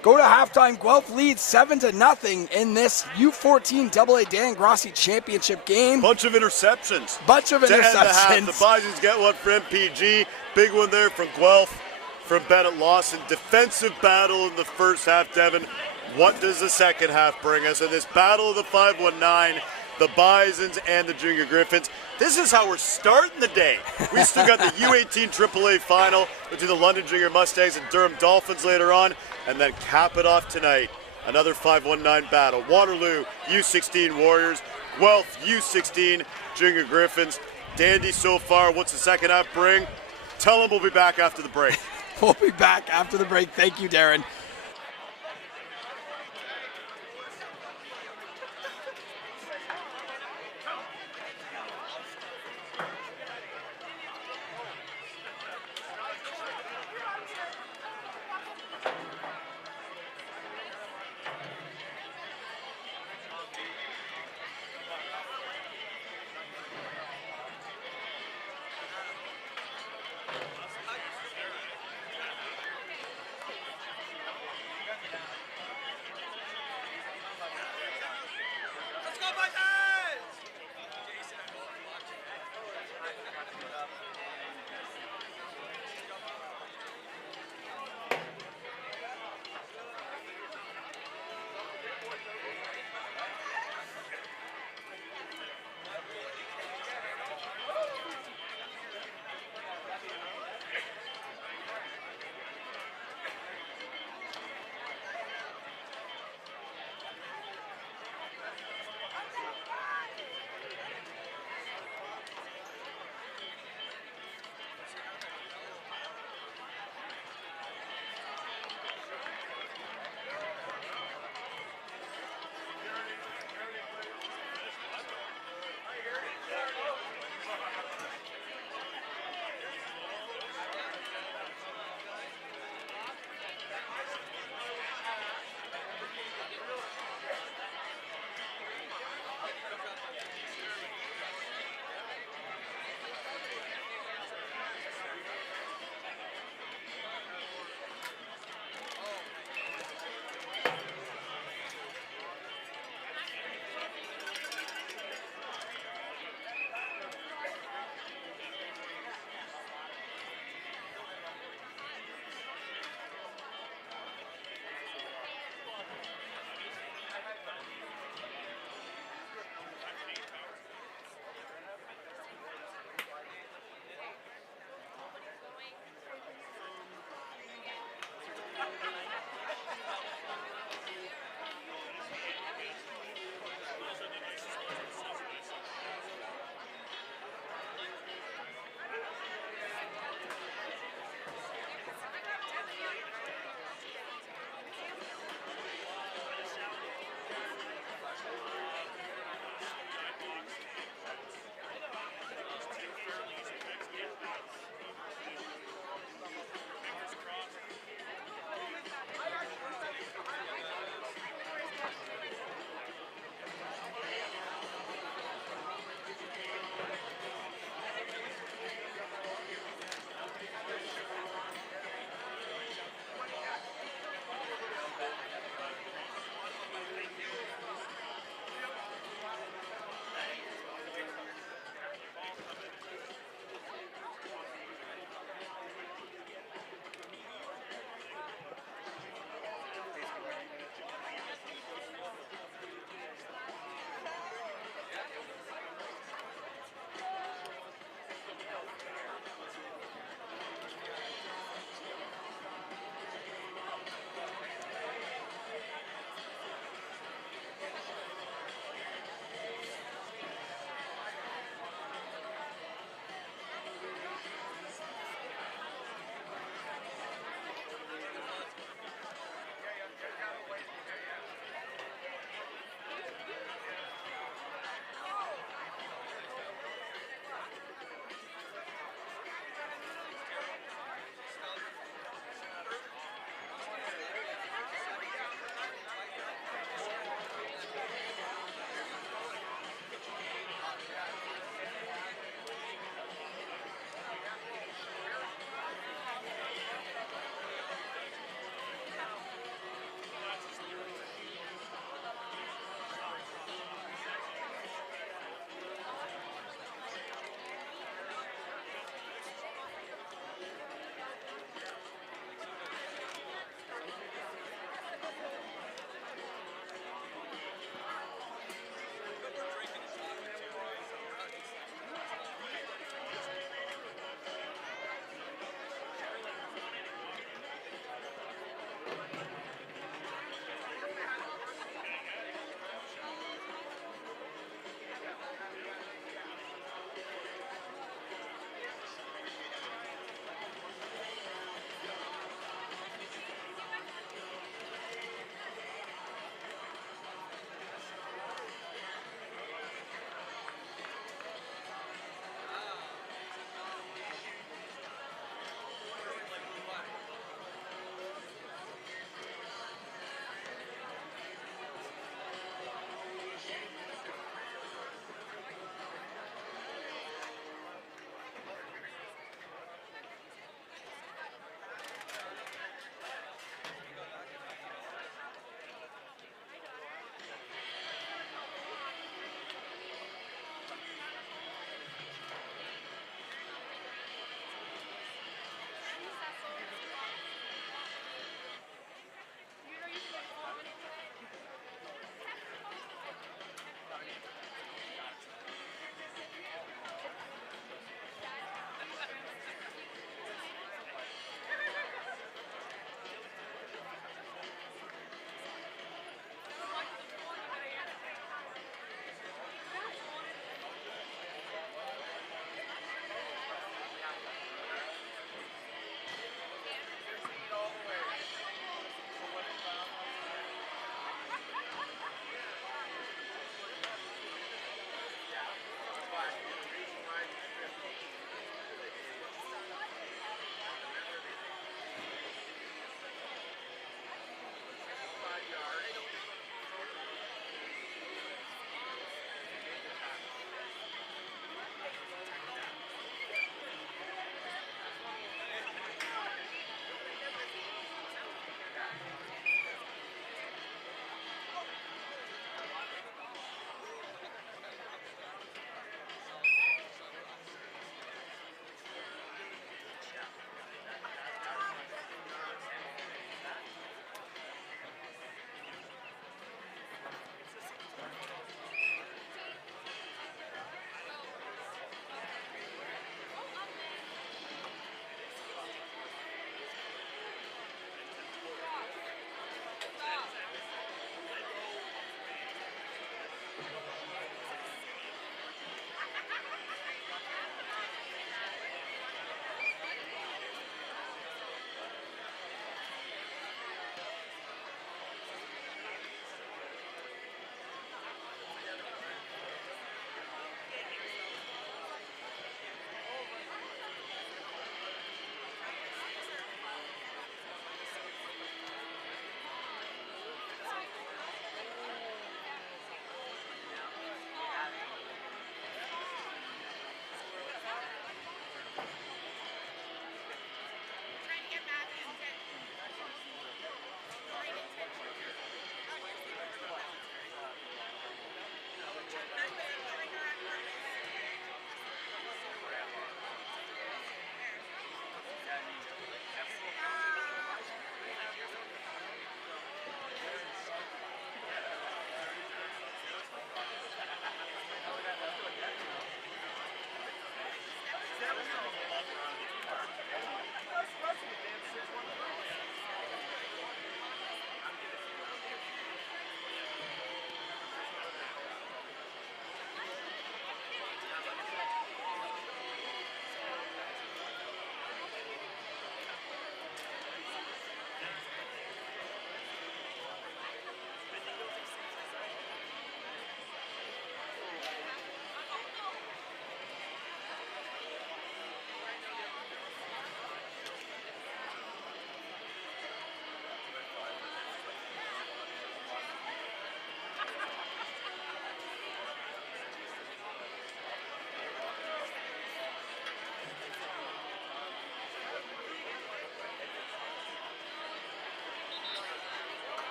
go to halftime. Guelph leads 7-0 in this U14 AA Dan Grossi Championship game. Bunch of interceptions. To end the half. The Bisons get one for MPG. Big one there from Guelph, from Bennett Lawson. Defensive battle in the first half, Devin. What does the second half bring us? In this battle of the 519, the Bisons and the Junior Griffins. This is how we're starting the day. We still got the U18 AAA final between the London Junior Mustangs and Durham Dolphins later on, and then cap it off tonight. Another 519 battle. Waterloo U16 Warriors, Guelph U16 Junior Griffins. Dandy so far. What's the second half bring? Tell them we'll be back after the break. We'll be back after the break. Thank you, Darren.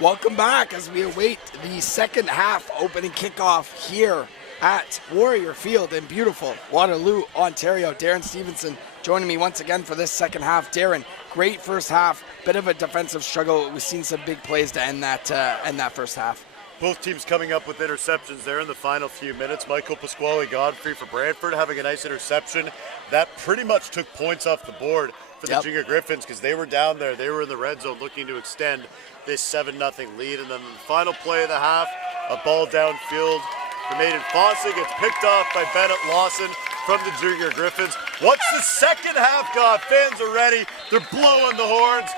Welcome back as we await the second half opening kickoff here at Warrior Field in beautiful Waterloo, Ontario. Darren Stevenson joining me once again for this second half. Darren, great first half, bit of a defensive struggle. We've seen some big plays to end that first half. Both teams coming up with interceptions there in the final few minutes. Michael Pasquale-Godfrey for Brantford having a nice interception. That pretty much took points off the board for the Junior Griffins because they were down there. They were in the red zone looking to extend this 7-0 lead. And then the final play of the half, a ball downfield for Maiden Fossey gets picked off by Bennett Lawson from the Junior Griffins. Once the second half got, fans are ready. They're blowing the horns.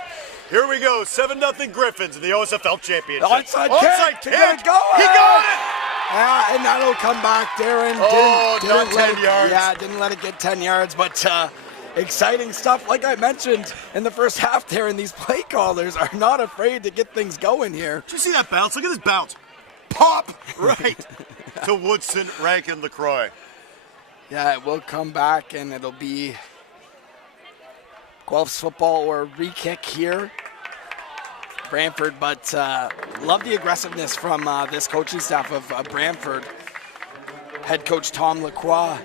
Here we go, 7-0 Griffins in the OSFL Championship. Onside kick. He got it! Yeah, and that'll come back, Darren. Not 10 yards. Yeah, didn't let it get 10 yards, but exciting stuff. Like I mentioned in the first half, Darren, these play callers are not afraid to get things going here. Did you see that bounce? Look at this bounce. Pop! Right to Woodson, Rankin, LaCroix. Yeah, it will come back, and it'll be Guelph's football or a re-kick here. Brantford, but love the aggressiveness from this coaching staff of Brantford. Head coach Tom Lacroix,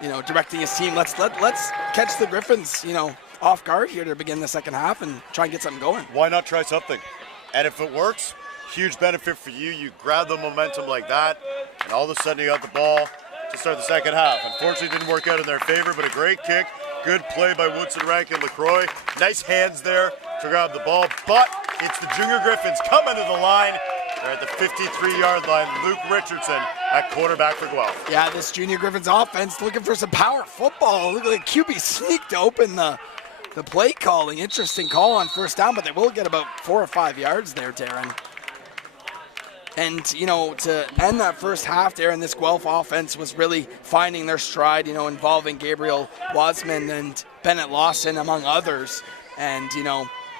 directing his team. Let's catch the Griffins, off guard here to begin the second half and try and get something going. Why not try something? And if it works, huge benefit for you. You grab the momentum like that, and all of a sudden you got the ball to start the second half. Unfortunately, it didn't work out in their favor, but a great kick. Good play by Woodson, Rankin, LaCroix. Nice hands there to grab the ball, but it's the Junior Griffins coming to the line. They're at the 53-yard line. Luke Richardson at quarterback for Guelph. Yeah, this Junior Griffins offense looking for some power football. Look at the QB sneak to open the play calling. Interesting call on first down, but they will get about 4 or 5 yards there, Darren. And, to end that first half there, and this Guelph offense was really finding their stride, involving Gabriel Wasman and Bennett Lawson, among others. And,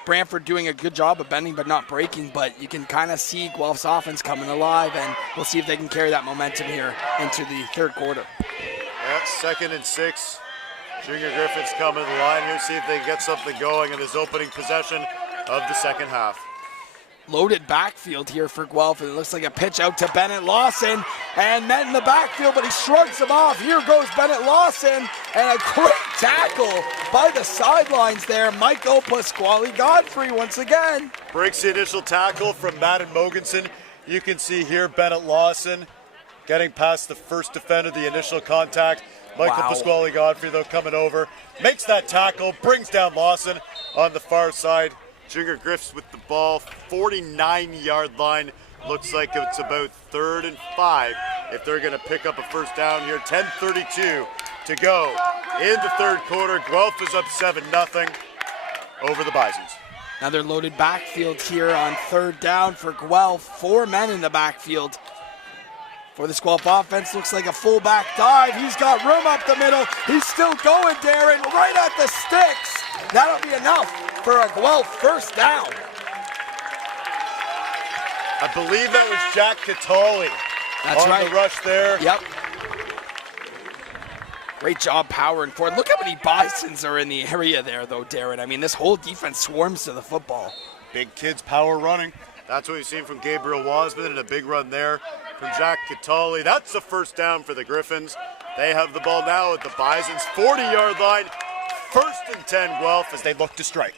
Brantford doing a good job of bending but not breaking, but you can kind of see Guelph's offense coming alive, and we'll see if they can carry that momentum here into the third quarter. Yeah, 2nd and 6. Junior Griffins coming to the line here, see if they can get something going in this opening possession of the second half. Loaded backfield here for Guelph, and it looks like a pitch out to Bennett Lawson, and met in the backfield, but he shrugs him off. Here goes Bennett Lawson, and a great tackle by the sidelines there. Michael Pasquale-Godfrey once again. Breaks the initial tackle from Madden Mogensen. You can see here Bennett Lawson getting past the first defender, the initial contact. Michael Pasquale-Godfrey, though, coming over, makes that tackle, brings down Lawson on the far side. Junior Griffs with the ball, 49-yard line. Looks like it's about 3rd and 5 if they're going to pick up a first down here. 10:32 to go in the third quarter. Guelph is up 7-0 over the Bisons. Another loaded backfield here on third down for Guelph. 4 men in the backfield for this Guelph offense. Looks like a fullback dive. He's got room up the middle. He's still going, Darren, right at the sticks. That'll be enough for a Guelph first down. I believe that was Jack Catali. That's on right. The rush there. Yep. Great job powering forward. Look how many Bisons are in the area there, though, Darren. I mean, this whole defense swarms to the football. Big kids power running. That's what we've seen from Gabriel Wasman, and a big run there from Jack Catali. That's the first down for the Griffins. They have the ball now at the Bisons' 40-yard line. 1st and 10 Guelph as they look to strike.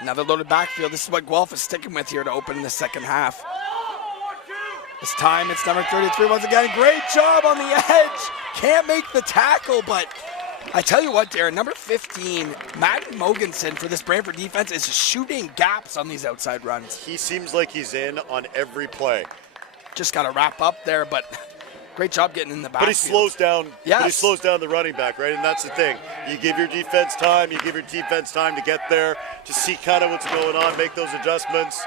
Another loaded backfield. This is what Guelph is sticking with here to open the second half. This time it's number 33 once again. Great job on the edge. Can't make the tackle, but I tell you what, Darren, number 15, Madden Mogensen for this Brantford defense is shooting gaps on these outside runs. He seems like he's in on every play. Just got to wrap up there, but great job getting in the backfield. But he slows down. Yes. But he slows down the running back, right? And that's the thing. You give your defense time. You give your defense time to get there, to see kind of what's going on, make those adjustments.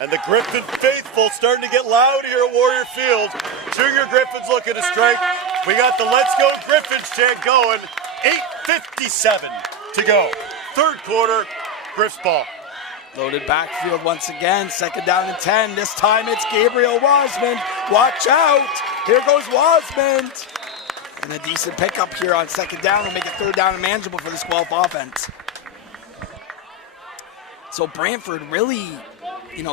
And the Griffin faithful starting to get loud here at Warrior Field. Junior Griffin's looking to strike. We got the Let's Go Griffins chant going. 8:57 to go. Third quarter, Griff's ball. Loaded backfield once again. 2nd down and 10. This time it's Gabriel Wasman. Watch out. Here goes Wasman. And a decent pickup here on 2nd down will make it 3rd down and manageable for this Guelph offense. So Brantford really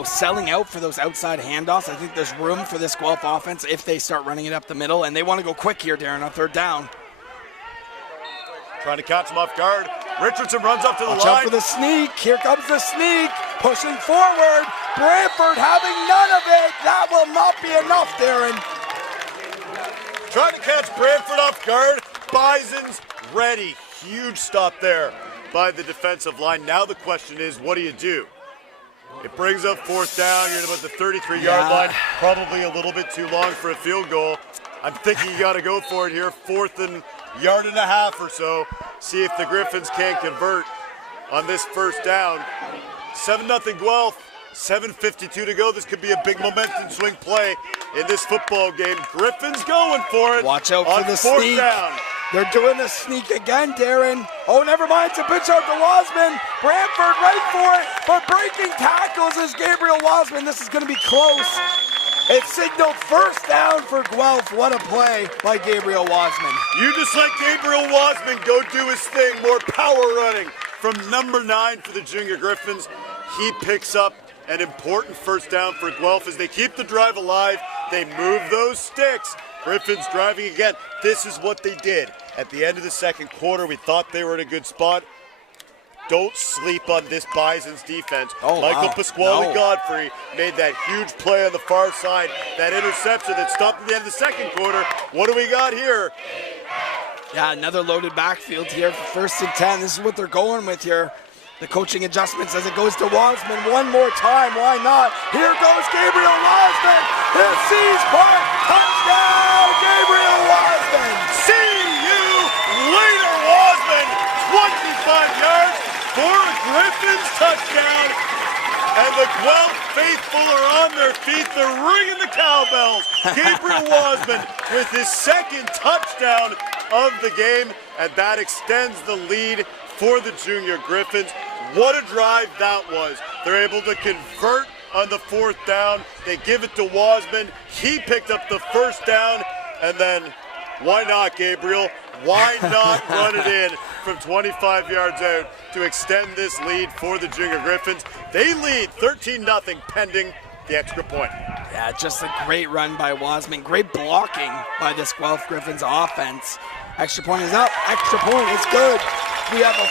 selling out for those outside handoffs. I think there's room for this Guelph offense if they start running it up the middle, and they want to go quick here, Darren, on third down. Trying to catch him off guard. Richardson runs up to the Watch line. out for the sneak. Here comes the sneak. Pushing forward. Brantford having none of it. That will not be enough, Darren. Trying to catch Brantford off guard. Bison's ready. Huge stop there by the defensive line. Now the question is, what do you do? It brings up fourth down. You're at about the 33-yard line. Probably a little bit too long for a field goal. I'm thinking you got to go for it here. 4th and yard and a half or so. See if the Griffins can't convert on this first down. 7-0 Guelph. 7:52 to go. This could be a big momentum swing play in this football game. Griffins going for it. Watch out for the fourth sneak. Down. They're doing the sneak again, Darren. Oh, never mind. It's a pitch out to Wasman. Brantford right for it, but breaking tackles is Gabriel Wasman. This is going to be close. It signaled first down for Guelph. What a play by Gabriel Wasman. You just let Gabriel Wasman go do his thing. More power running from number 9 for the Junior Griffins. He picks up an important first down for Guelph as they keep the drive alive. They move those sticks. Griffins driving again. This is what they did. At the end of the second quarter, we thought they were in a good spot. Don't sleep on this Bison's defense. Michael Pasquale Godfrey made that huge play on the far side. That interception that stopped at the end of the second quarter. What do we got here? Yeah, another loaded backfield here for 1st and 10. This is what they're going with here. The coaching adjustments as it goes to Wasman one more time. Why not? Here goes Gabriel Wasman. He'll seize Park. Touchdown, Gabriel Wasman. See you later, Wasman. 25 yards for a Griffins touchdown. And the Guelph faithful are on their feet. They're ringing the cowbells. Gabriel Wasman with his second touchdown of the game. And that extends the lead for the Junior Griffins. What a drive that was. They're able to convert on the 4th down. They give it to Wasman. He picked up the first down. And then, why not, Gabriel? Why not run it in from 25 yards out to extend this lead for the Junior Griffins? They lead 13-0 pending the extra point. Yeah, just a great run by Wasman. Great blocking by this Guelph Griffins offense. Extra point is up. Extra point is good. We have a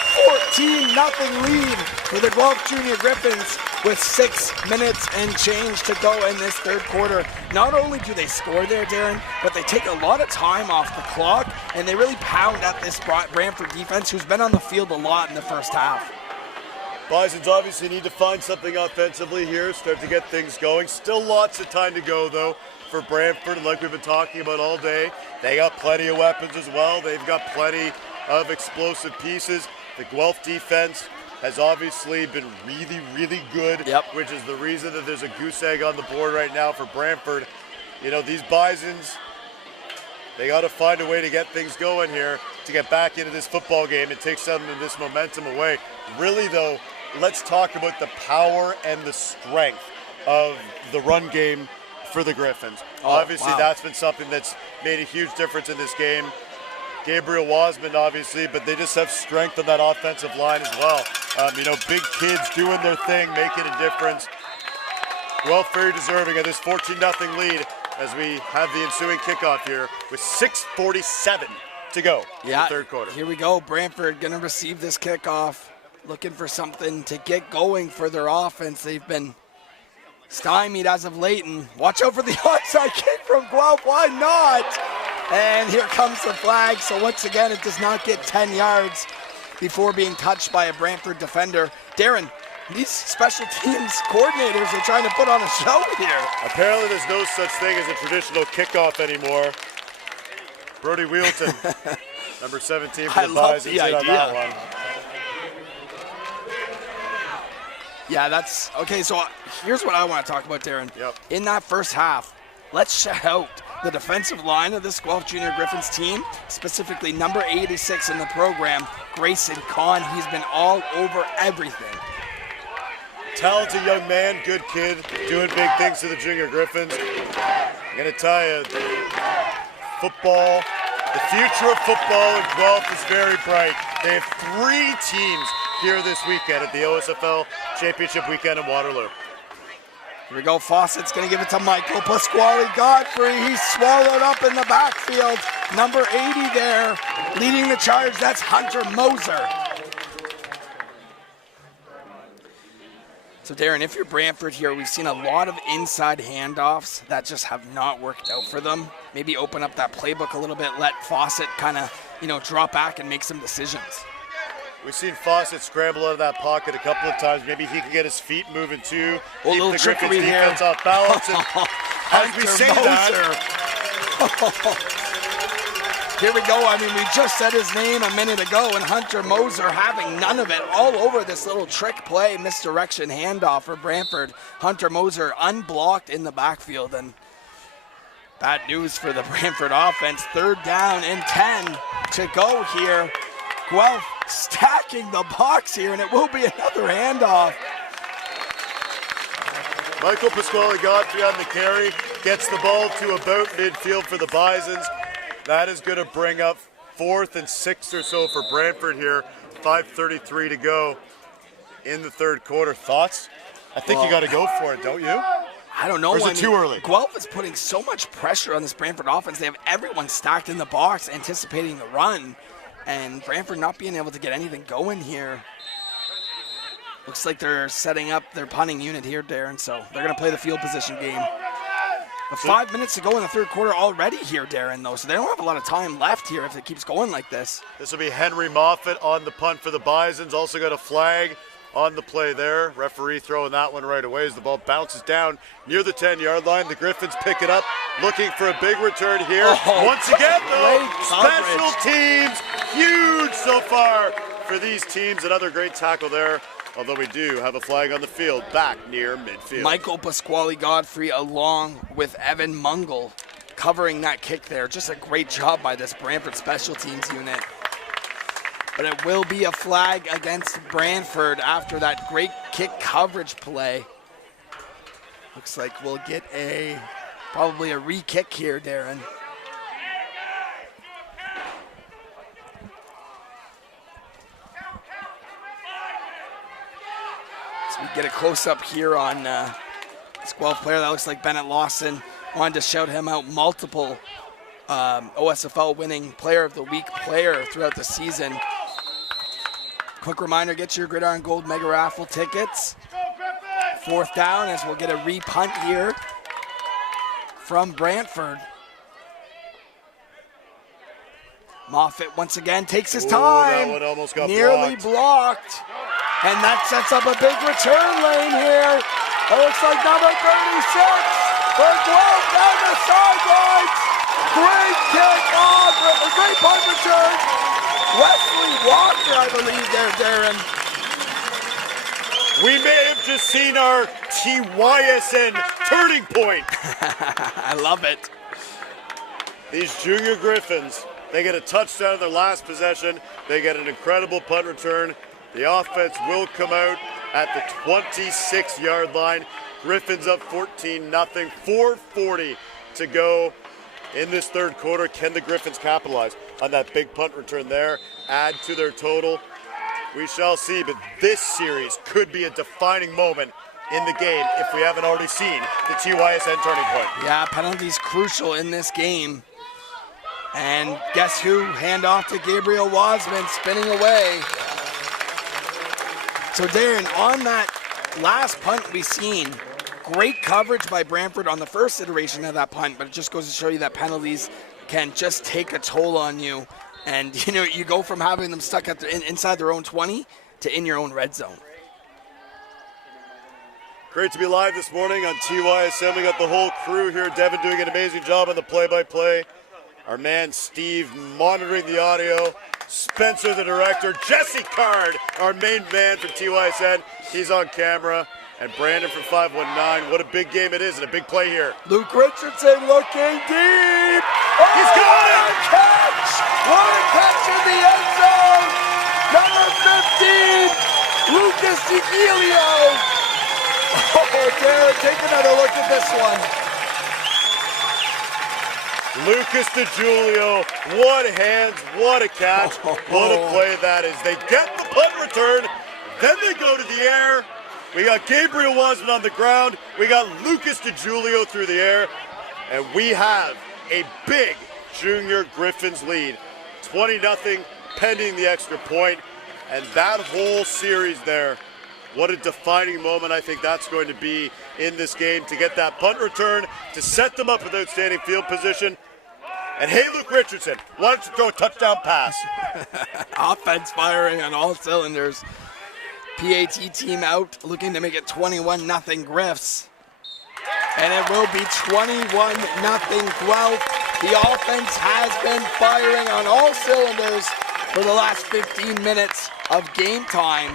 14-0 lead for the Guelph Junior Griffins with 6 minutes and change to go in this third quarter. Not only do they score there, Darren, but they take a lot of time off the clock, and they really pound at this Brantford defense, who's been on the field a lot in the first half. Bisons obviously need to find something offensively here, start to get things going. Still lots of time to go, though, for Brantford, and like we've been talking about all day, they got plenty of weapons as well. They've got plenty of explosive pieces. The Guelph defense has obviously been really, really good, which is the reason that there's a goose egg on the board right now for Brantford. You know, these Bisons, they got to find a way to get things going here to get back into this football game and take some of this momentum away. Really, though, let's talk about the power and the strength of the run game for the Griffins. Obviously, that's been something that's made a huge difference in this game. Gabriel Wasman, obviously, but they just have strength on that offensive line as well. Big kids doing their thing, making a difference. Guelph very deserving of this 14-0 lead as we have the ensuing kickoff here with 6:47 to go in the third quarter. Here we go. Brantford going to receive this kickoff, looking for something to get going for their offense. They've been stymied as of late, and watch out for the onside kick from Guelph. Why not? And here comes the flag. So once again, it does not get 10 yards before being touched by a Brantford defender. Darren, these special teams coordinators are trying to put on a show here. Apparently there's no such thing as a traditional kickoff anymore. Brody Wheelton, number 17 for the Bisons, in on that one. Yeah, that's okay. So here's what I want to talk about, Darren. In that first half, let's shout out the defensive line of this Guelph Junior Griffins team, specifically number 86 in the program, Grayson Kahn. He's been all over everything. Talented young man, good kid, doing big things to the Junior Griffins. I'm going to tell you, football, the future of football in Guelph is very bright. They have 3 teams here this weekend at the OSFL Championship weekend in Waterloo. Here we go, Fawcett's gonna give it to Michael Pasquale Godfrey. He's swallowed up in the backfield. Number 80 there, leading the charge, that's Hunter Moser. So Darren, if you're Brantford here, we've seen a lot of inside handoffs that just have not worked out for them. Maybe open up that playbook a little bit, let Fawcett kind of, drop back and make some decisions. We've seen Fawcett scramble out of that pocket a couple of times. Maybe he can get his feet moving too. A little Keep the Griffins trickery here. defense off balance. And as we say that, here we go. We just said his name a minute ago, and Hunter Moser having none of it, all over this little trick play, misdirection handoff for Brantford. Hunter Moser unblocked in the backfield, and bad news for the Brantford offense. 3rd down and 10 to go here. Guelph stacking the box here, and it will be another handoff. Michael Pasquale Godfrey on the carry, gets the ball to about midfield for the Bisons. That is going to bring up 4th and 6 or so for Brantford here. 5:33 to go in the 3rd quarter. Thoughts? I think you got to go for it, don't you? I don't know. Or is it too early? Guelph is putting so much pressure on this Brantford offense. They have everyone stacked in the box, anticipating the run, and Brantford not being able to get anything going here. Looks like they're setting up their punting unit here, Darren, so they're going to play the field position game. But 5 minutes to go in the 3rd quarter already here, Darren, though, so they don't have a lot of time left here if it keeps going like this. This will be Henry Moffat on the punt for the Bisons. Also got a flag on the play there. Referee throwing that one right away as the ball bounces down near the 10-yard line. The Griffins pick it up, looking for a big return here. Once again, though, special teams, huge so far for these teams. Another great tackle there. Although we do have a flag on the field back near midfield. Michael Pasquale Godfrey along with Evan Mungle covering that kick there. Just a great job by this Brantford special teams unit. But it will be a flag against Brantford after that great kick coverage play. Looks like we'll get probably a re-kick here, Darren. We get a close-up here on this Guelph player. That looks like Bennett Lawson. Wanted to shout him out. Multiple OSFL winning Player of the Week player throughout the season. Quick reminder, get your Gridiron Gold Mega Raffle tickets. 4th down as we'll get a re-punt here from Brantford. Moffitt once again takes his time. That one almost got nearly blocked. And that sets up a big return lane here. It looks like number 36 for Guelph down the sidelines. Great kick off, a great punt return. Wesley Walker, I believe there, Darren. We may have just seen our TYSN turning point. I love it. These junior Griffins, they get a touchdown in their last possession. They get an incredible punt return. The offense will come out at the 26-yard line. Griffins up 14-0, 4:40 to go in this 3rd quarter. Can the Griffins capitalize on that big punt return there, add to their total? We shall see, but this series could be a defining moment in the game if we haven't already seen the TYSN turning point. Yeah, penalties crucial in this game. And guess who? Handoff to Gabriel Wasman, spinning away. So Darren, on that last punt we seen, great coverage by Brantford on the first iteration of that punt, but it just goes to show you that penalties can just take a toll on you. And you go from having them stuck at inside their own 20 to in your own red zone. Great to be live this morning on TYSN. We got the whole crew here. Devin doing an amazing job on the play-by-play. Our man Steve monitoring the audio. Spencer, the director. Jesse Card, our main man from TYSN. He's on camera. And Brandon from 519. What a big game it is and a big play here. Luke Richardson looking deep. He's got it! What a catch! What a catch in the end zone! Number 15, Lucas DiGilio. Oh, Darren, take another look at this one. Lucas DiGilio, what hands, what a catch, what a play that is. They get the punt return, then they go to the air, We got Gabriel Wasman on the ground. We got Lucas DiGiulio through the air. And we have a big Junior Griffins lead. 20-0 pending the extra point. And that whole series there, what a defining moment I think that's going to be in this game to get that punt return, to set them up with outstanding field position. And hey, Luke Richardson, why don't you throw a touchdown pass? Offense firing on all cylinders. PAT team out, looking to make it 21-0 Griffs. And it will be 21-0 Guelph. The offense has been firing on all cylinders for the last 15 minutes of game time.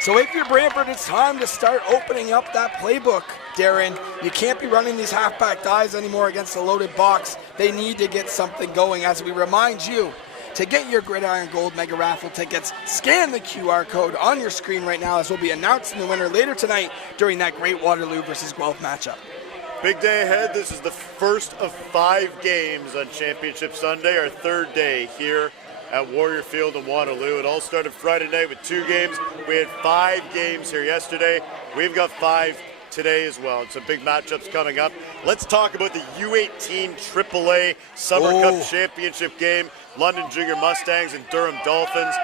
So if you're Brantford, it's time to start opening up that playbook, Darren. You can't be running these halfback dives anymore against a loaded box. They need to get something going. As we remind you, to get your Gridiron Gold Mega Raffle tickets, scan the QR code on your screen right now, as we'll be announcing the winner later tonight during that great Waterloo versus Guelph matchup. Big day ahead. This is the first of 5 games on Championship Sunday, our 3rd day here at Warrior Field in Waterloo. It all started Friday night with 2 games. We had 5 games here yesterday. We've got 5 today as well. And some big matchups coming up. Let's talk about the U18 AAA Summer Cup Championship game. London Junior Mustangs and Durham Dolphins.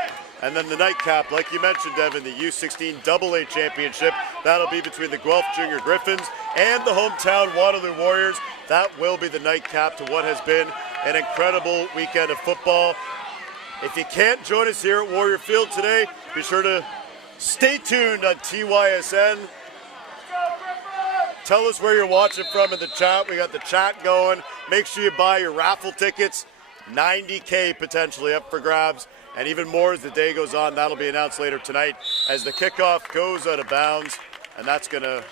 And then the nightcap, like you mentioned, Devin, the U16 AA Championship. That'll be between the Guelph Junior Griffins and the hometown Waterloo Warriors. That will be the nightcap to what has been an incredible weekend of football. If you can't join us here at Warrior Field today, be sure to stay tuned on TYSN. Tell us where you're watching from in the chat. We got the chat going. Make sure you buy your raffle tickets. $90K potentially up for grabs, and even more as the day goes on. That'll be announced later tonight as the kickoff goes out of bounds, and that's gonna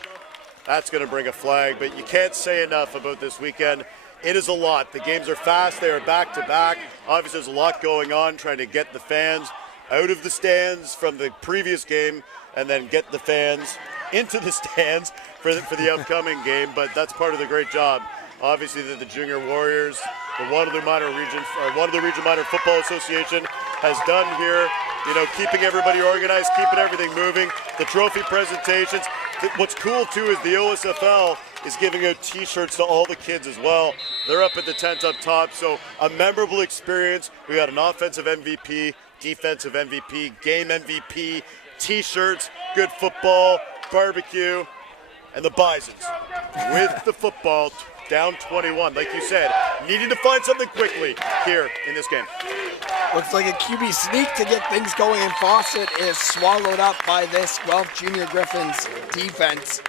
bring a flag. But you can't say enough about this weekend. It is a lot. The games are fast. They are back to back. Obviously, there's a lot going on trying to get the fans out of the stands from the previous game and then get the fans into the stands for the upcoming game. But that's part of the great job. Obviously, the Junior Warriors, the Waterloo Region Minor Football Association has done here, keeping everybody organized, keeping everything moving. The trophy presentations. What's cool too is the OSFL is giving out t-shirts to all the kids as well. They're up at the tent up top, so a memorable experience. We got an offensive MVP, defensive MVP, game MVP, t-shirts, good football, barbecue, and the Bisons with the football down 21. Like you said, needing to find something quickly here in this game. Looks like a QB sneak to get things going, and Fawcett is swallowed up by this Guelph Junior Griffins defense.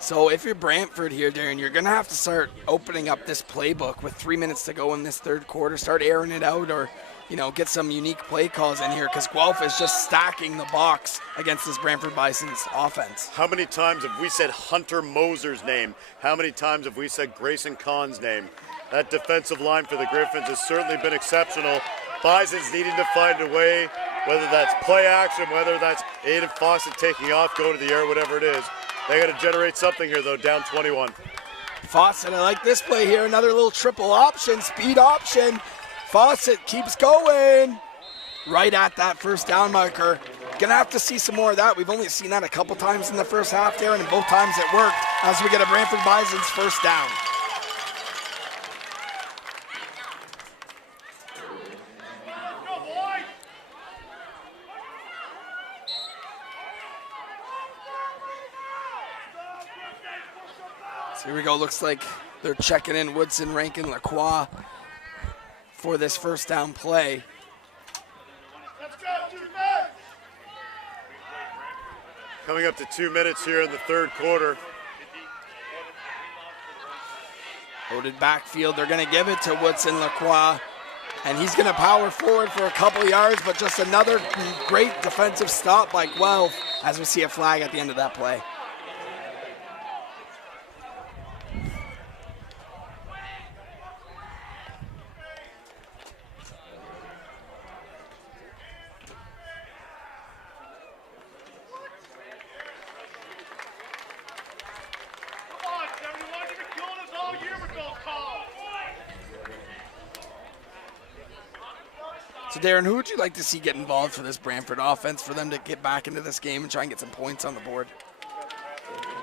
So if you're Brantford here, Darren, you're going to have to start opening up this playbook with 3 minutes to go in this third quarter. Start airing it out, or get some unique play calls in here, because Guelph is just stacking the box against this Brantford Bison's offense. How many times have we said Hunter Moser's name? How many times have we said Grayson Kahn's name? That defensive line for the Griffins has certainly been exceptional. Bison's needing to find a way, whether that's play action, whether that's Aiden Fawcett taking off, going to the air, whatever it is. They got to generate something here, though, down 21. Fawcett, I like this play here. Another little triple option, speed option. Fawcett keeps going right at that first down marker. Gonna have to see some more of that. We've only seen that a couple times in the first half there, and both times it worked as we get a Brantford Bison's first down. So here we go. Looks like they're checking in Woodson, Rankin, Lacroix for this first down play. Coming up to 2 minutes here in the third quarter. Loaded backfield. They're going to give it to Woodson, Lacroix, and he's going to power forward for a couple yards, but just another great defensive stop by Guelph as we see a flag at the end of that play. So Darren, who would you like to see get involved for this Brantford offense for them to get back into this game and try and get some points on the board?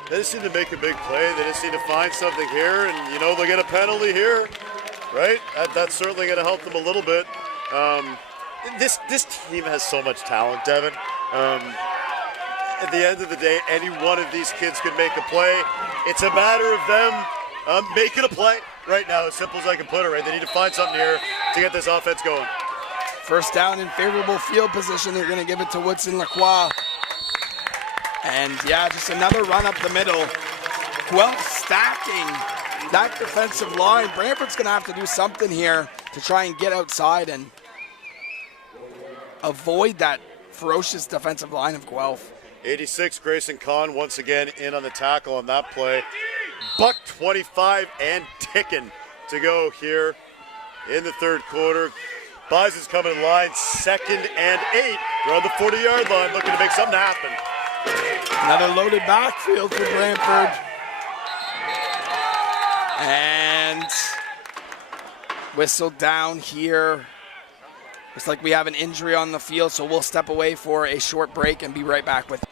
They just need to make a big play. They just need to find something here, and they'll get a penalty here, right? That's certainly going to help them a little bit. This team has so much talent, Devin. At the end of the day, any one of these kids could make a play. It's a matter of them making a play right now, as simple as I can put it, right? They need to find something here to get this offense going. First down in favorable field position. They're going to give it to Woodson Lacroix. And yeah, just another run up the middle. Guelph stacking that defensive line. Brantford's going to have to do something here to try and get outside and avoid that ferocious defensive line of Guelph. 86, Grayson Kahn once again in on the tackle on that play. Buck 25 and ticking to go here in the third quarter. Bison's coming in line, 2nd and 8. They're on the 40-yard line looking to make something happen. Another loaded backfield for Brantford. And whistle down here. Looks like we have an injury on the field, so we'll step away for a short break and be right back with you.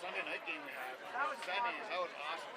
Sunday night game we had. That was semis. That was awesome.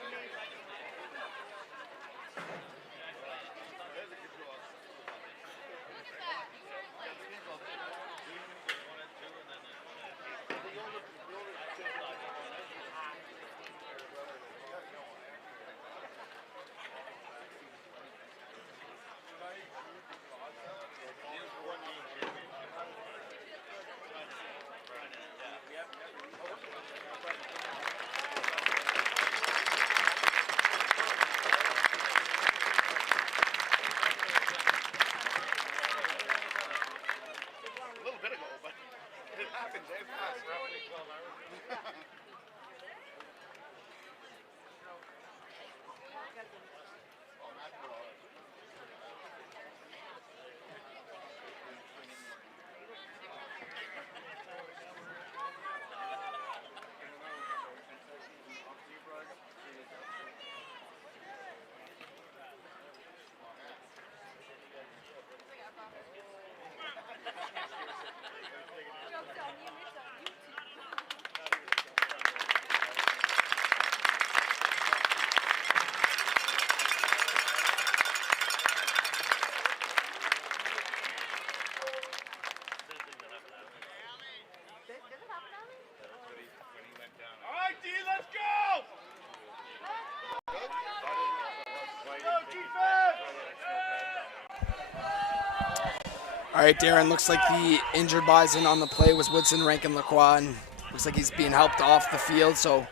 All right, Darren, looks like the injured Bison on the play was Woodson Rankin Lacroix, and looks like he's being helped off the field, so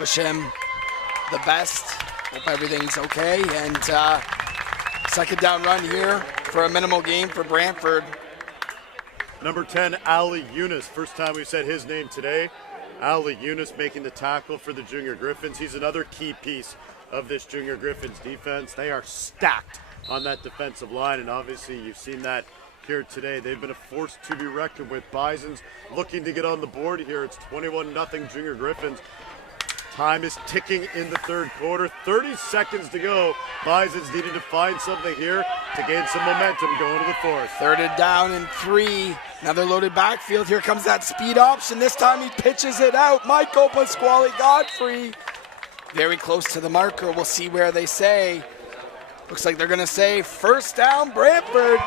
wish him the best. Hope everything's okay. And second down run here for a minimal gain for Brantford. Number 10, Ali Yunus. First time we've said his name today. Ali Yunus making the tackle for the Junior Griffins. He's another key piece of this Junior Griffins defense. They are stacked on that defensive line, and obviously you've seen that here today. They've been a force to be reckoned with. Bison's looking to get on the board here. It's 21-0 Junior Griffins. Time is ticking in the third quarter. 30 seconds to go. Bison's needed to find something here to gain some momentum going to the fourth. Third and down and 3. Another loaded backfield. Here comes that speed option. This time he pitches it out. Michael Pasquale Godfrey. Very close to the marker. We'll see where they say. Looks like they're going to say first down, Brantford.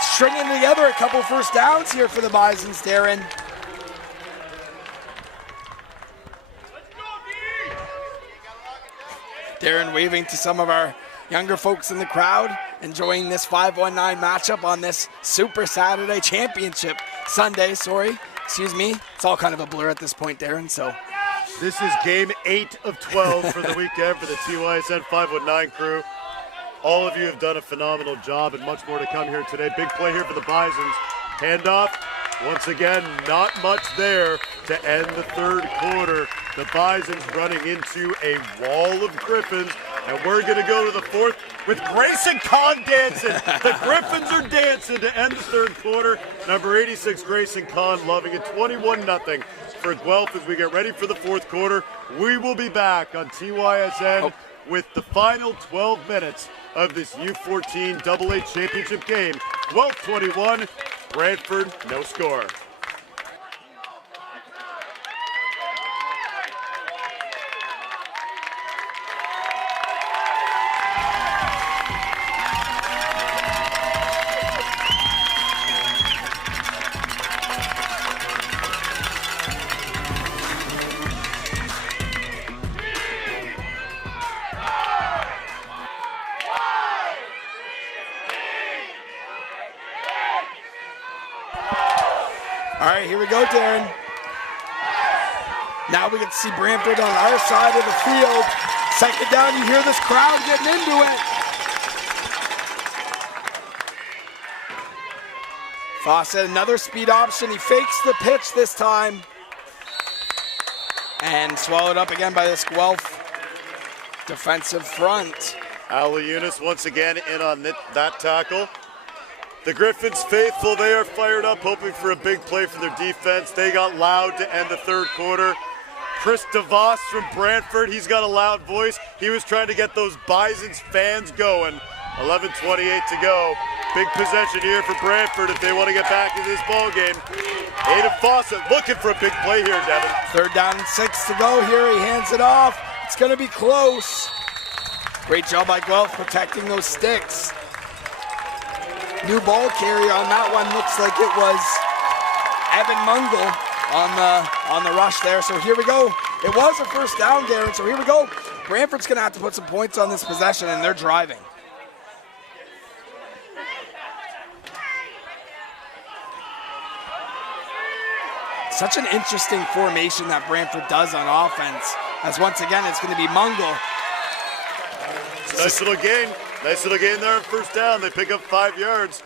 Stringing together a couple first downs here for the Bisons, Darren. Darren waving to some of our younger folks in the crowd, enjoying this 5-1-9 matchup on this Super Saturday Championship Sunday, excuse me. It's all kind of a blur at this point, Darren, so. This is game 8 of 12 for the weekend for the TYSN 519 crew. All of you have done a phenomenal job and much more to come here today. Big play here for the Bisons. Handoff. Once again, not much there to end the third quarter. The Bisons running into a wall of Griffins, and we're going to go to the fourth with Grayson Kahn dancing. The Griffins are dancing to end the third quarter. Number 86, Grayson Kahn, loving it. 21-0 for Guelph as we get ready for the fourth quarter. We will be back on TYSN with the final 12 minutes of this U14 AA championship game. Guelph 21, Brantford no score. All right, here we go, Darren. Now we get to see Brantford on our side of the field. Second down, you hear this crowd getting into it. Fawcett, another speed option. He fakes the pitch this time. And swallowed up again by this Guelph defensive front. Ali Yunus once again in on that tackle. The Griffins faithful, they are fired up, hoping for a big play from their defense. They got loud to end the third quarter. Chris DeVos from Brantford, he's got a loud voice. He was trying to get those Bisons fans going. 11:28 to go. Big possession here for Brantford if they want to get back in this ball game. Aidan Fawcett looking for a big play here, Devin. Third down and 6 to go here. He hands it off. It's going to be close. Great job by Guelph protecting those sticks. New ball carrier on that one, looks like it was Evan Mungle on the rush there. So here we go. It was a first down, Darren. So here we go. Brantford's going to have to put some points on this possession, and they're driving. Such an interesting formation that Brantford does on offense, as once again it's going to be Mungle. Nice little gain. Nice little gain there on first down. They pick up 5 yards.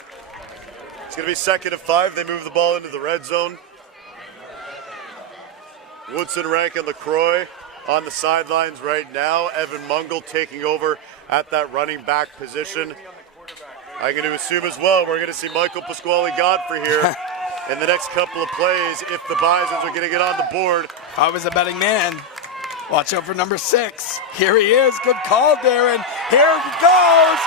It's going to be 2nd and 5. They move the ball into the red zone. Woodson, Rank, and LaCroix on the sidelines right now. Evan Mungle taking over at that running back position. I'm going to assume as well we're going to see Michael Pasquale-Godfrey here in the next couple of plays if the Bisons are going to get on the board. If I was a betting man, watch out for number 6. Here he is. Good call, Darren. Here he goes.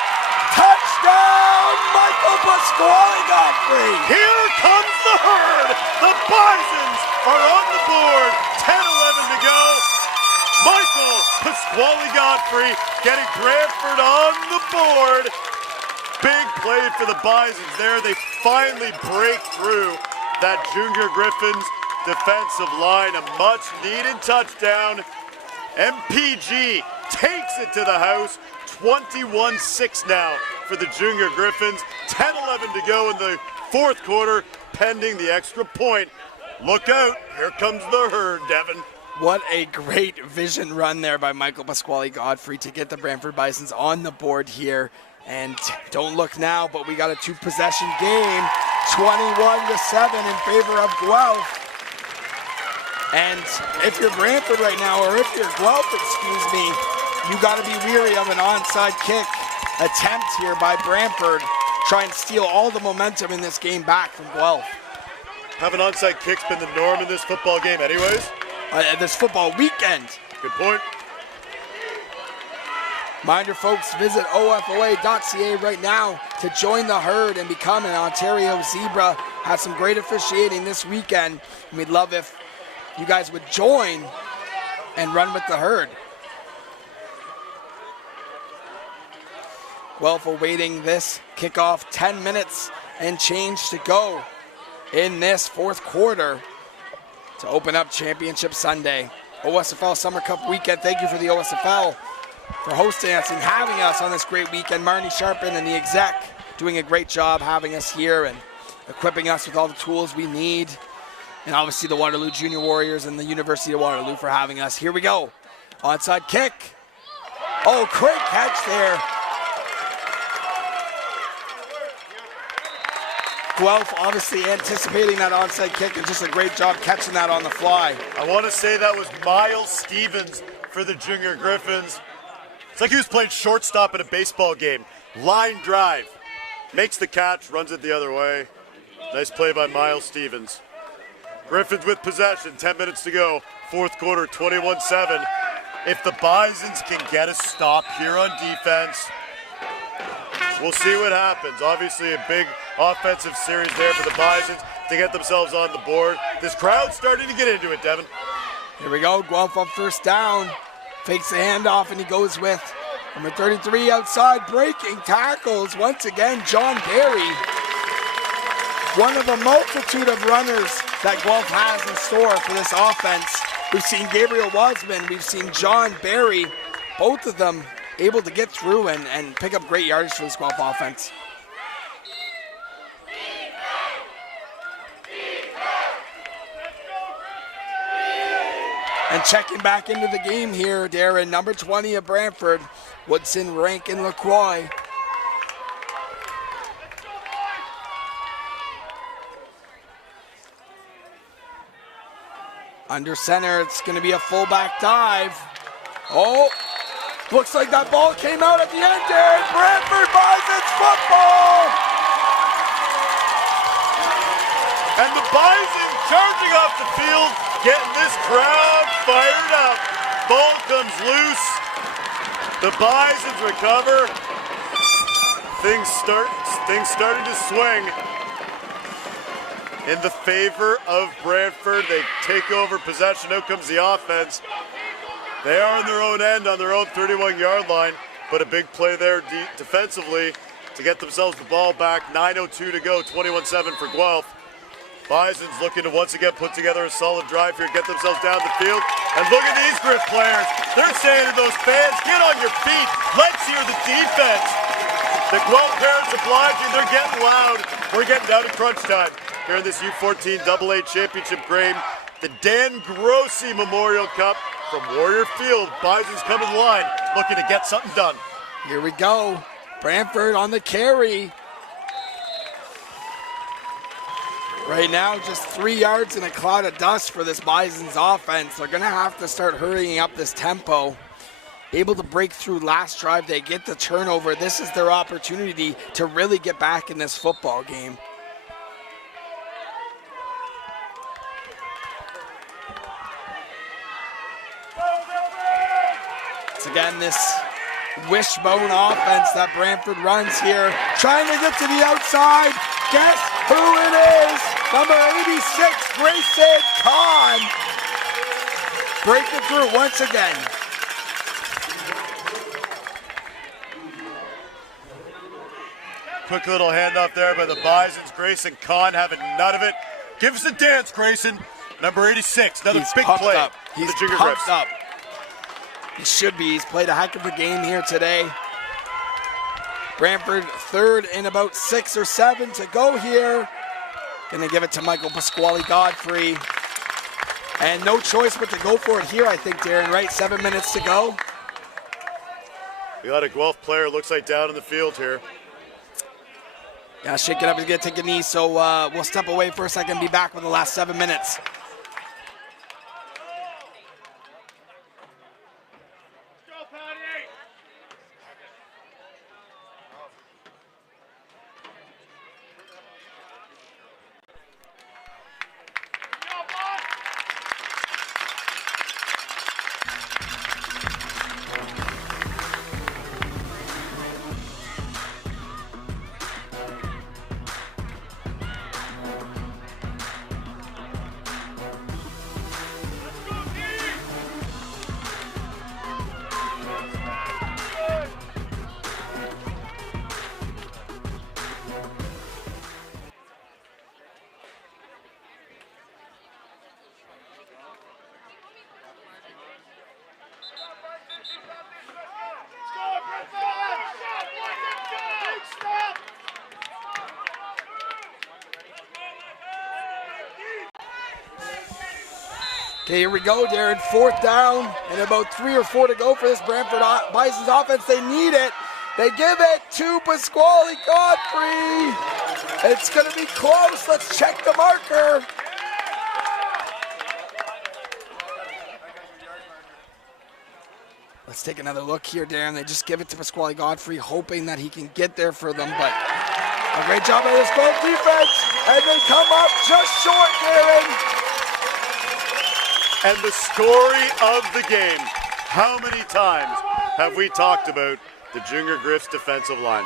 Touchdown, Michael Pasquale-Godfrey. Here comes the herd. The Bisons are on the board. 10-11 to go. Michael Pasquale-Godfrey getting Brantford on the board. Big play for the Bisons there. They finally break through that Junior Griffins defensive line. A much-needed touchdown. MPG takes it to the house. 21-6 now for the Junior Griffins. 10-11 to go in the fourth quarter, pending the extra point. Look out. Here comes the herd, Devin. What a great vision run there by Michael Pasquale-Godfrey to get the Brantford Bisons on the board here. And don't look now, but we got a 2-possession game, 21-7 in favor of Guelph. And if you're Brantford right now, or if you're Guelph, excuse me, you got to be weary of an onside kick attempt here by Brantford. Try and steal all the momentum in this game back from Guelph. Having onside kicks been the norm in this football game anyways? This football weekend. Good point. Reminder, folks, visit OFOA.ca right now to join the herd and become an Ontario Zebra. Have some great officiating this weekend. And we'd love if you guys would join and run with the herd. Guelph awaiting this kickoff. 10 minutes and change to go in this fourth quarter to open up Championship Sunday. OSFL Summer Cup weekend. Thank you for the OSFL for hosting us and having us on this great weekend. Marnie Sharpen and the exec doing a great job having us here and equipping us with all the tools we need. And obviously the Waterloo Junior Warriors and the University of Waterloo for having us. Here we go. Onside kick. Oh, great catch there. Guelph obviously anticipating that onside kick and just a great job catching that on the fly. I want to say that was Miles Stevens for the Junior Griffins. It's like he was playing shortstop in a baseball game. Line drive. Makes the catch, runs it the other way. Nice play by Miles Stevens. Griffins with possession, 10 minutes to go. Fourth quarter, 21-7. If the Bisons can get a stop here on defense, we'll see what happens. Obviously a big offensive series there for the Bisons to get themselves on the board. This crowd's starting to get into it, Devin. Here we go, Guelph on first down. Fakes the handoff and he goes with number 33 outside, breaking tackles. Once again, John Barry. One of a multitude of runners that Guelph has in store for this offense. We've seen Gabriel Wasman, we've seen John Barry, both of them able to get through and pick up great yardage for this Guelph offense. And checking back into the game here, Darren, number 20 of Brantford, Woodson, Rankin, LaCroix. Under center, it's going to be a fullback dive. Oh, looks like that ball came out at the end, Darren. Brantford Bisons football! And the Bison charging off the field, getting this crowd fired up. Ball comes loose. The Bisons recover. Things starting to swing in the favor of Brantford. They take over possession. Out comes the offense. They are on their own end, on their own 31-yard line, but a big play there defensively to get themselves the ball back. 9:02 to go, 21-7 for Guelph. Bison's looking to once again put together a solid drive here, get themselves down the field. And look at these Griff players. They're saying to those fans, get on your feet. Let's hear the defense. The Guelph parents obliging. They're getting loud. We're getting down to crunch time here in this U14 AA Championship game. The Dan Grossi Memorial Cup from Warrior Field. Bison's coming to the line, looking to get something done. Here we go. Brantford on the carry. Right now, just 3 yards in a cloud of dust for this Bison's offense. They're going to have to start hurrying up this tempo. Able to break through last drive. They get the turnover. This is their opportunity to really get back in this football game. It's again this wishbone offense that Brantford runs here. Trying to get to the outside. Guess who it is? Number 86, Grayson Kahn. Breaking through once again. Quick little handoff there by the Bisons. Grayson Kahn having none of it. Give us a dance, Grayson. Number 86, another big play. Up. He's pumped up. He should be. He's played a heck of a game here today. Brantford third and about 6 or 7 to go here. Gonna give it to Michael Pasquale Godfrey. And no choice but to go for it here, I think, Darren, right? 7 minutes to go. We got a Guelph player, looks like down in the field here. Yeah, shake it up. He's gonna take a knee, so we'll step away for a second and be back with the last 7 minutes. Okay, here we go, Darren. 4th down and about 3 or 4 to go for this Brantford Bison's offense. They need it. They give it to Pasquale Godfrey. It's going to be close. Let's check the marker. Let's take another look here, Darren. They just give it to Pasquale Godfrey, hoping that he can get there for them, but a great job by this Guelph defense, and they come up just short, Darren. And the story of the game. How many times have we talked about the Junior Griffs defensive line?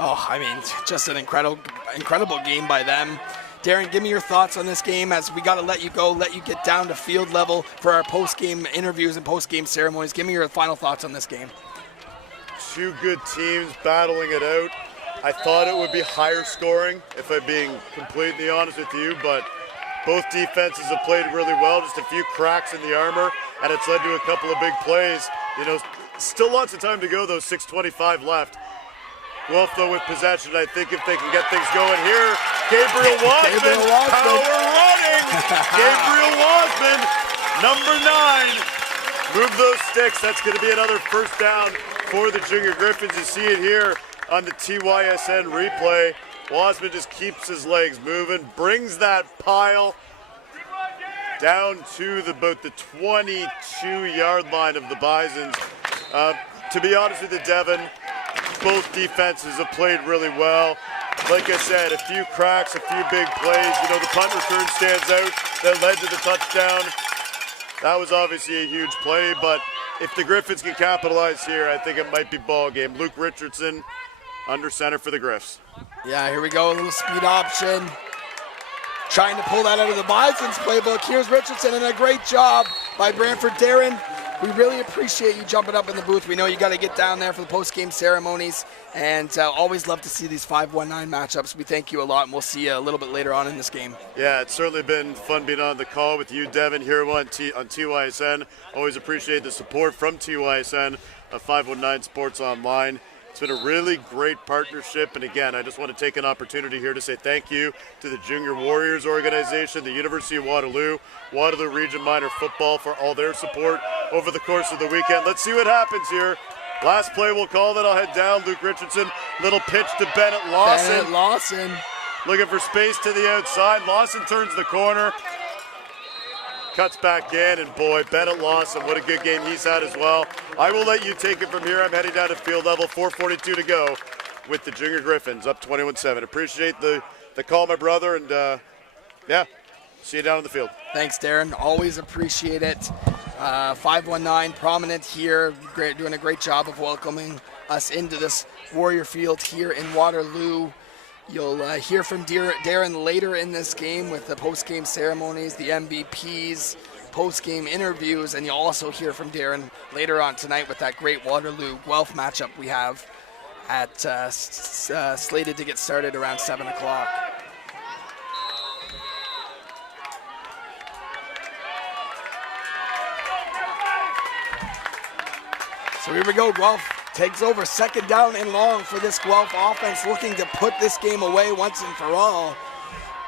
Oh, I mean, just an incredible game by them. Darren, give me your thoughts on this game as we got to let you go, let you get down to field level for our post-game interviews and post-game ceremonies. Give me your final thoughts on this game. Two good teams battling it out. I thought it would be higher scoring, if I'm being completely honest with you, but both defenses have played really well. Just a few cracks in the armor, and it's led to a couple of big plays. You know, still lots of time to go, though, 6:25 left. Guelph, though, with possession, I think if they can get things going here, Gabriel Wasman, power running. Gabriel Wasman, number 9. Move those sticks. That's going to be another first down for the Junior Griffins. You see it here on the TYSN replay. Wasman just keeps his legs moving, brings that pile down to about the 22-yard line of the Bisons. To be honest with you, Devin, both defenses have played really well. Like I said, a few cracks, a few big plays. You know, the punt return stands out that led to the touchdown. That was obviously a huge play, but if the Griffins can capitalize here, I think it might be ball game. Luke Richardson under center for the Griffs. Yeah, here we go, a little speed option. Trying to pull that out of the Bison's playbook. Here's Richardson, and a great job by Brantford. Darren, we really appreciate you jumping up in the booth. We know you got to get down there for the post-game ceremonies, and always love to see these 5-1-9 matchups. We thank you a lot, and we'll see you a little bit later on in this game. Yeah, it's certainly been fun being on the call with you, Devin, here on TYSN. Always appreciate the support from TYSN, 519 Sports Online. It's been a really great partnership, and again, I just want to take an opportunity here to say thank you to the Junior Warriors organization, the University of Waterloo, Waterloo Region Minor Football for all their support over the course of the weekend. Let's see what happens here. Last play we'll call that. I'll head down. Luke Richardson, little pitch to Bennett Lawson. Bennett Lawson. Looking for space to the outside. Lawson turns the corner. Cuts back in, and boy, Bennett Lawson, what a good game he's had as well. I will let you take it from here. I'm heading down to field level, 4:42 to go with the Junior Griffins, up 21-7. Appreciate the call, my brother, and yeah, see you down in the field. Thanks, Darren. Always appreciate it. 519 prominent here, doing a great job of welcoming us into this Warrior Field here in Waterloo. You'll hear from Darren later in this game with the post-game ceremonies, the MVPs, post-game interviews, and you'll also hear from Darren later on tonight with that great Waterloo Guelph matchup we have at slated to get started around 7 o'clock. So here we go, Guelph takes over, second down and long for this Guelph offense, looking to put this game away once and for all.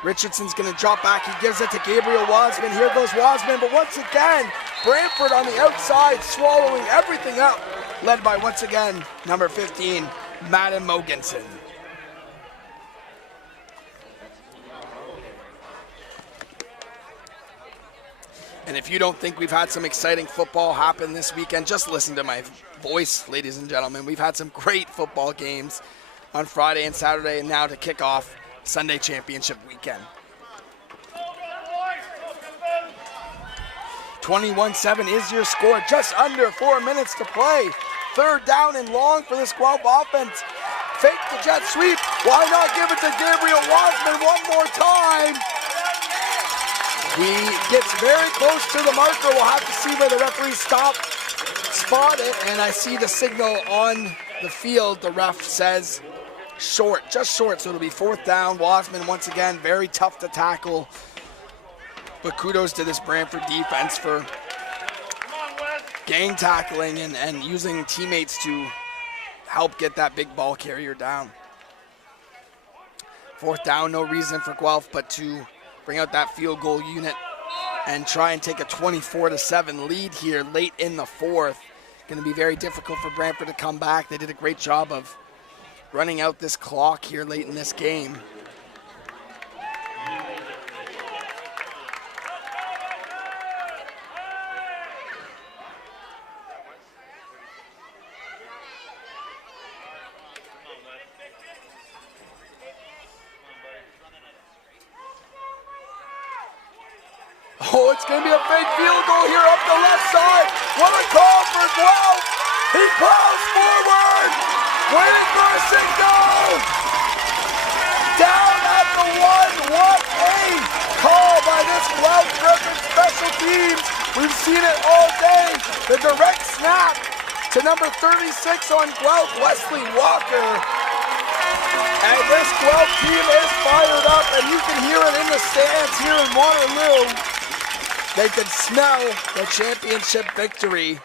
Richardson's going to drop back. He gives it to Gabriel Wasman. Here goes Wasman, but once again, Brantford on the outside, swallowing everything up, led by, once again, number 15, Madden Mogensen. And if you don't think we've had some exciting football happen this weekend, just listen to my voice, ladies and gentlemen. We've had some great football games on Friday and Saturday, and now to kick off Sunday championship weekend. 21-7 is your score, just under 4 minutes to play. Third down and long for this Guelph offense. Fake the jet sweep. Why not give it to Gabriel Wasman one more time? He gets very close to the marker. We'll have to see where the referees spot it, and I see the signal on the field. The ref says short, just short, so it'll be fourth down. Wasman, once again, very tough to tackle. But kudos to this Brantford defense for gang tackling and using teammates to help get that big ball carrier down. Fourth down, no reason for Guelph but to bring out that field goal unit. and try and take a 24-7 lead here late in the fourth. Going to be very difficult for Brantford to come back. They did a great job of running out this clock here late in this game. Oh, it's going to be a big field goal here up the left side. What a call for Guelph. He plows forward, waiting for a signal. Down at the one. What a call by this Guelph Griffin special teams. We've seen it all day. The direct snap to number 36 on Guelph, Wesley Walker. And this Guelph team is fired up, and you can hear it in the stands here in Waterloo. They can smell the championship victory.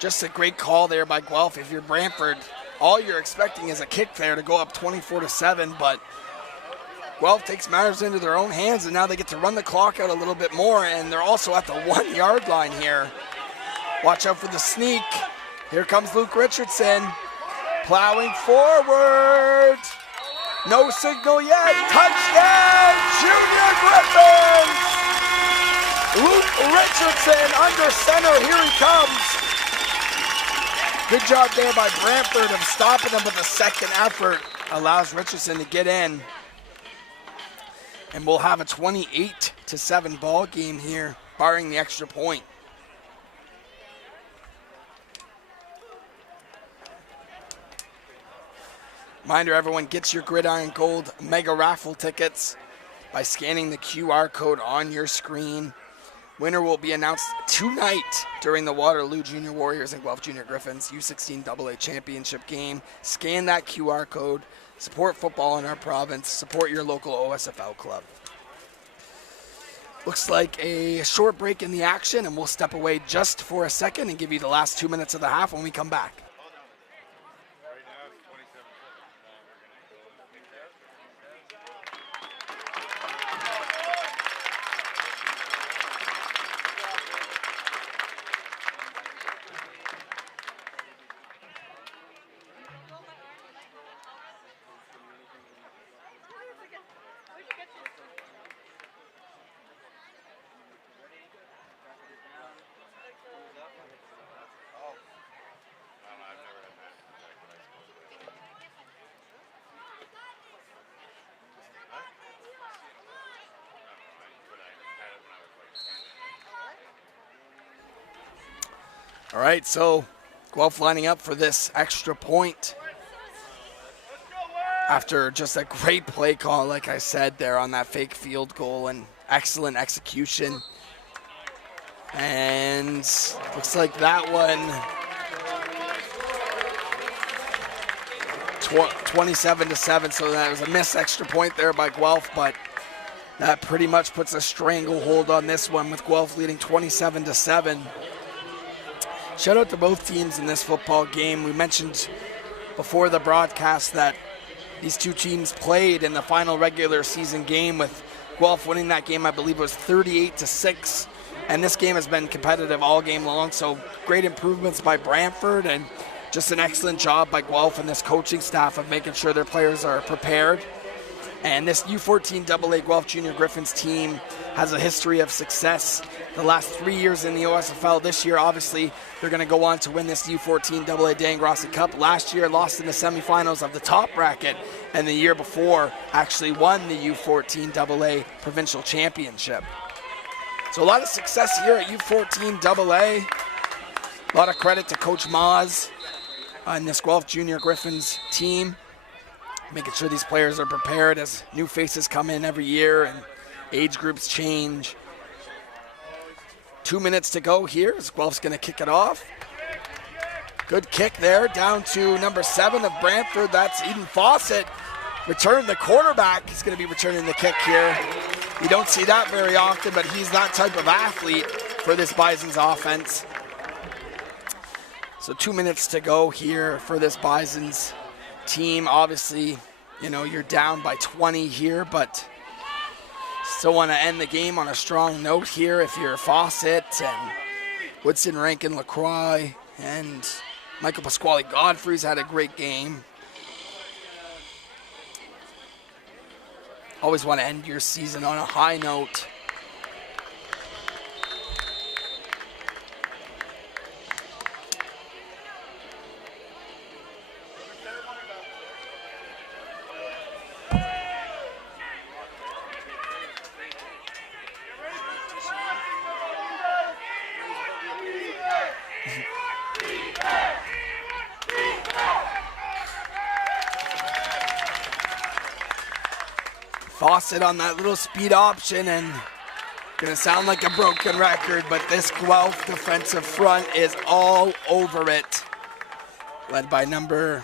Just a great call there by Guelph. If you're Brantford, all you're expecting is a kick there to go up 24-7, but Guelph takes matters into their own hands, and now they get to run the clock out a little bit more, and they're also at the 1 yard line here. Watch out for the sneak. Here comes Luke Richardson, plowing forward. No signal yet. Touchdown, Junior Griffins! Luke Richardson under center. Here he comes. Good job there by Brantford of stopping him with a second effort. Allows Richardson to get in. And we'll have a 28-7 ball game here, barring the extra point. Reminder, everyone gets your Gridiron Gold Mega Raffle tickets by scanning the QR code on your screen. Winner will be announced tonight during the Waterloo Junior Warriors and Guelph Junior Griffins U16 AA Championship game. Scan that QR code, support football in our province, support your local OSFL club. Looks like a short break in the action, and we'll step away just for a second and give you the last 2 minutes of the half when we come back. All right, so Guelph lining up for this extra point after just a great play call, like I said, there on that fake field goal and excellent execution. And looks like that one, 27-7, so that was a missed extra point there by Guelph, but that pretty much puts a stranglehold on this one with Guelph leading 27-7. Shout out to both teams in this football game. We mentioned before the broadcast that these two teams played in the final regular season game, with Guelph winning that game, I believe it was 38-6. And this game has been competitive all game long, so great improvements by Brantford and just an excellent job by Guelph and this coaching staff of making sure their players are prepared. And this U14 AA Guelph Junior Griffins team has a history of success the last 3 years in the OSFL. This year, obviously, they're going to go on to win this U14 AA Dan Grossi Cup. Last year, lost in the semifinals of the top bracket, and the year before actually won the U14 AA Provincial Championship. So a lot of success here at U14 AA. A lot of credit to Coach Maz and this Guelph Junior Griffins team, making sure these players are prepared as new faces come in every year and age groups change. 2 minutes to go here as Guelph's going to kick it off. Good kick there down to number 7 of Brantford. That's Eden Fawcett. Return the quarterback. He's going to be returning the kick here. You don't see that very often, but he's that type of athlete for this Bison's offense. So 2 minutes to go here for this Bison's team. Obviously, you know, you're down by 20 here, but So want to end the game on a strong note here if you're Fawcett and Woodson, Rankin, LaCroix, and Michael Pasquale Godfrey's had a great game. Always want to end your season on a high note. Fawcett on that little speed option, and gonna sound like a broken record, but this Guelph defensive front is all over it. Led by number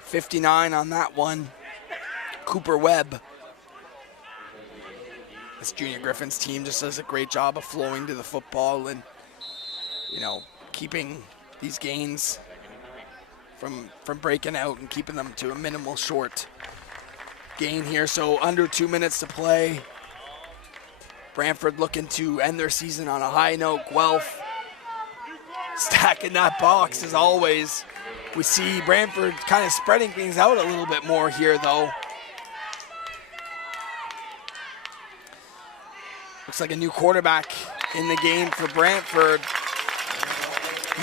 59 on that one, Cooper Webb. This Junior Griffins team just does a great job of flowing to the football and, you know, keeping these gains from breaking out and keeping them to a minimal short gain here. So under 2 minutes to play. Brantford looking to end their season on a high note. Guelph stacking that box as always. We see Brantford kind of spreading things out a little bit more here though. Looks like a new quarterback in the game for Brantford.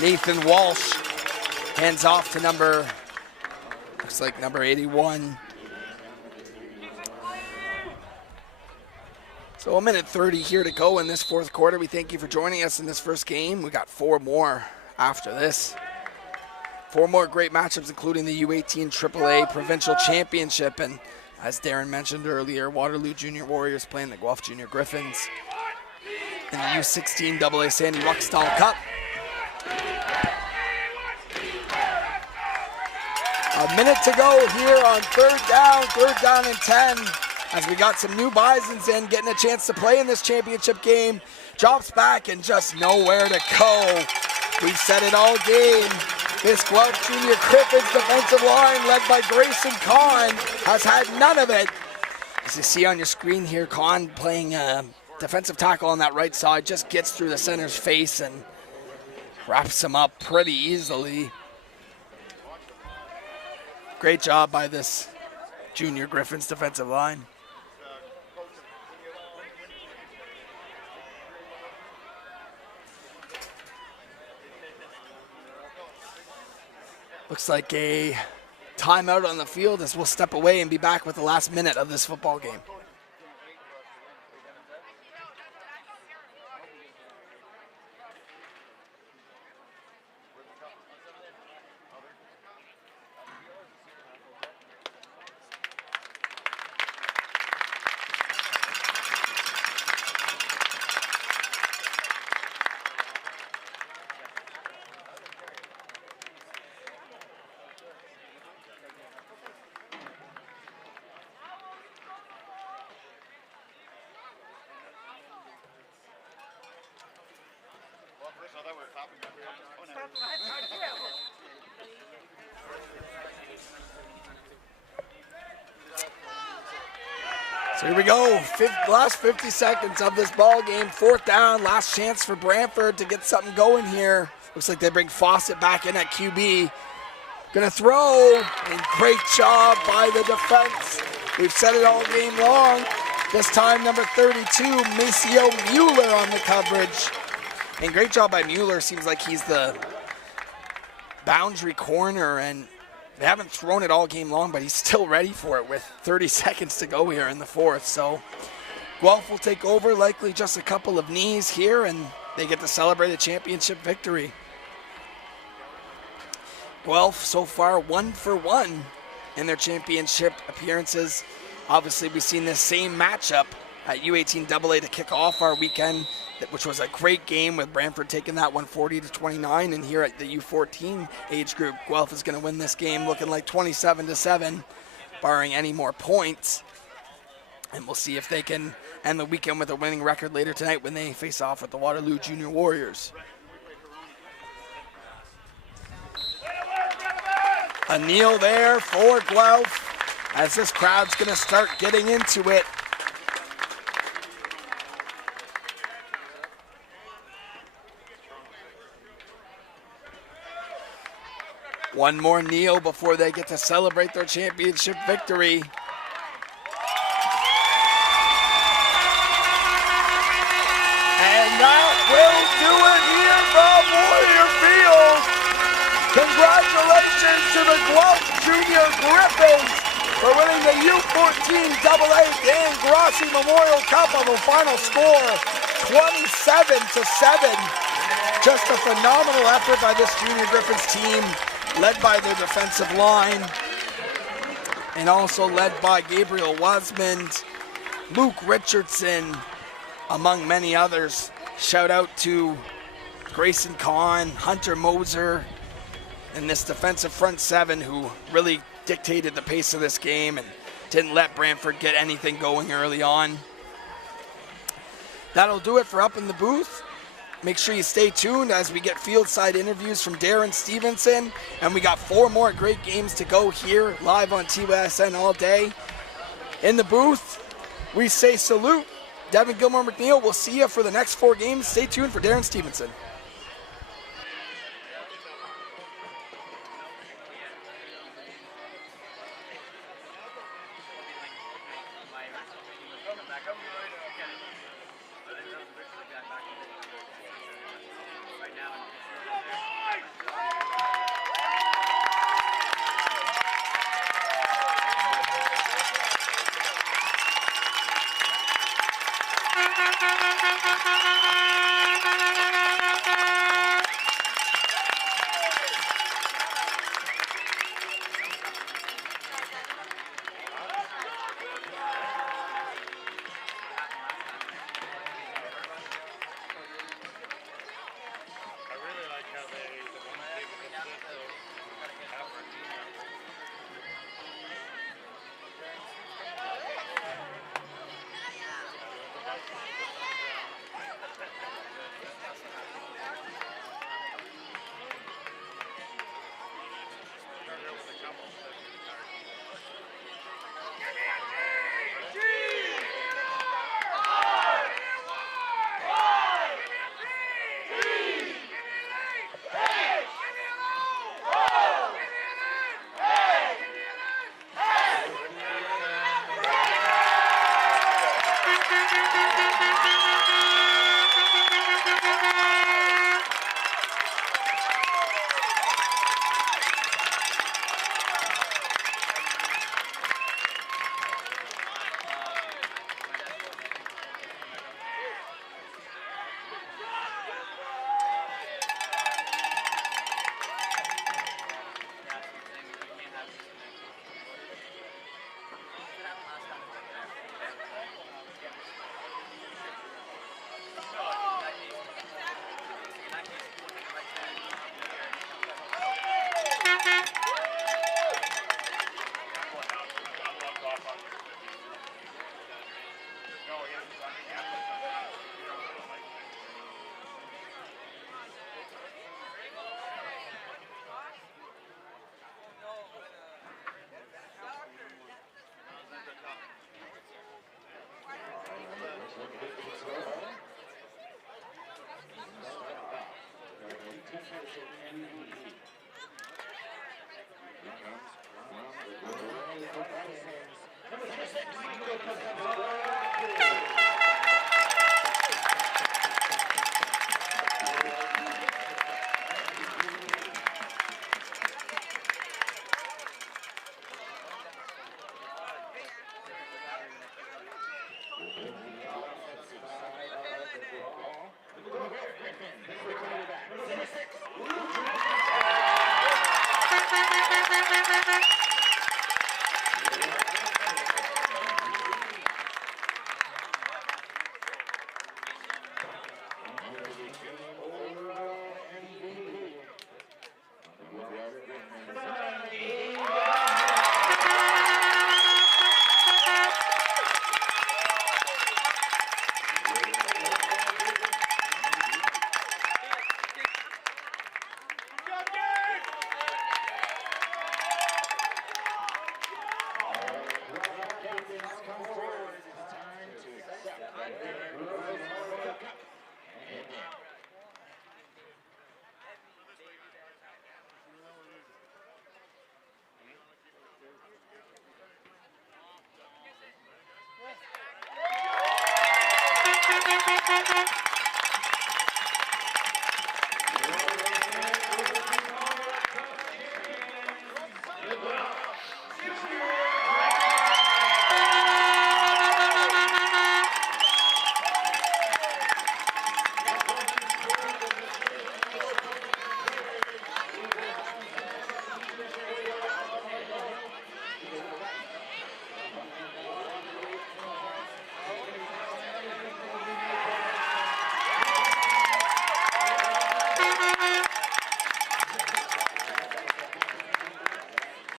Nathan Walsh hands off to number 81. So 1:30 here to go in this fourth quarter. We thank you for joining us in this first game. We got 4 more after this. 4 more great matchups, including the U18 AAA Provincial Championship. And as Darren mentioned earlier, Waterloo Junior Warriors playing the Guelph Junior Griffins in the U16 AA Sandy Ruckstall Cup. A minute to go here on third down and 10. As we got some new Bisons in, getting a chance to play in this championship game. Drops back and just nowhere to go. We've said it all game. This Guelph Junior Griffins defensive line, led by Grayson Kahn, has had none of it. As you see on your screen here, Kahn playing defensive tackle on that right side, just gets through the center's face and wraps him up pretty easily. Great job by this Junior Griffins defensive line. Looks like a timeout on the field as we'll step away and be back with the last minute of this football game. So here we go, last 50 seconds of this ball game. 4th down, last chance for Brantford to get something going here. Looks like they bring Fawcett back in at QB. Gonna throw, and great job by the defense. We've said it all game long. This time number 32, Maceo Mueller on the coverage. And great job by Mueller. Seems like he's the boundary corner, and they haven't thrown it all game long, but he's still ready for it with 30 seconds to go here in the 4th. So Guelph will take over, likely just a couple of knees here, and they get to celebrate a championship victory. Guelph so far 1 for 1 in their championship appearances. Obviously, we've seen this same matchup at U18 AA to kick off our weekend, which was a great game with Brantford taking that one 40-29. And here at the U14 age group, Guelph is going to win this game looking like 27-7, barring any more points. And we'll see if they can end the weekend with a winning record later tonight when they face off with the Waterloo Junior Warriors. A kneel there for Guelph as this crowd's going to start getting into it. One more kneel before they get to celebrate their championship victory. And that will do it here from Warrior Field. Congratulations to the Guelph Junior Griffins for winning the U14 AA Dan Grossi Memorial Cup on the final score, 27-7. Just a phenomenal effort by this Junior Griffins team, led by their defensive line, and also led by Gabriel Wasmond, Luke Richardson, among many others. Shout out to Grayson Kahn, Hunter Moser, and this defensive front seven who really dictated the pace of this game and didn't let Brantford get anything going early on. That'll do it for Up in the Booth. Make sure you stay tuned as we get field-side interviews from Darren Stevenson, and we got 4 more great games to go here live on TYSN all day. In the booth, we say salute. Devin Gilmore McNeil, we'll see you for the next 4 games. Stay tuned for Darren Stevenson.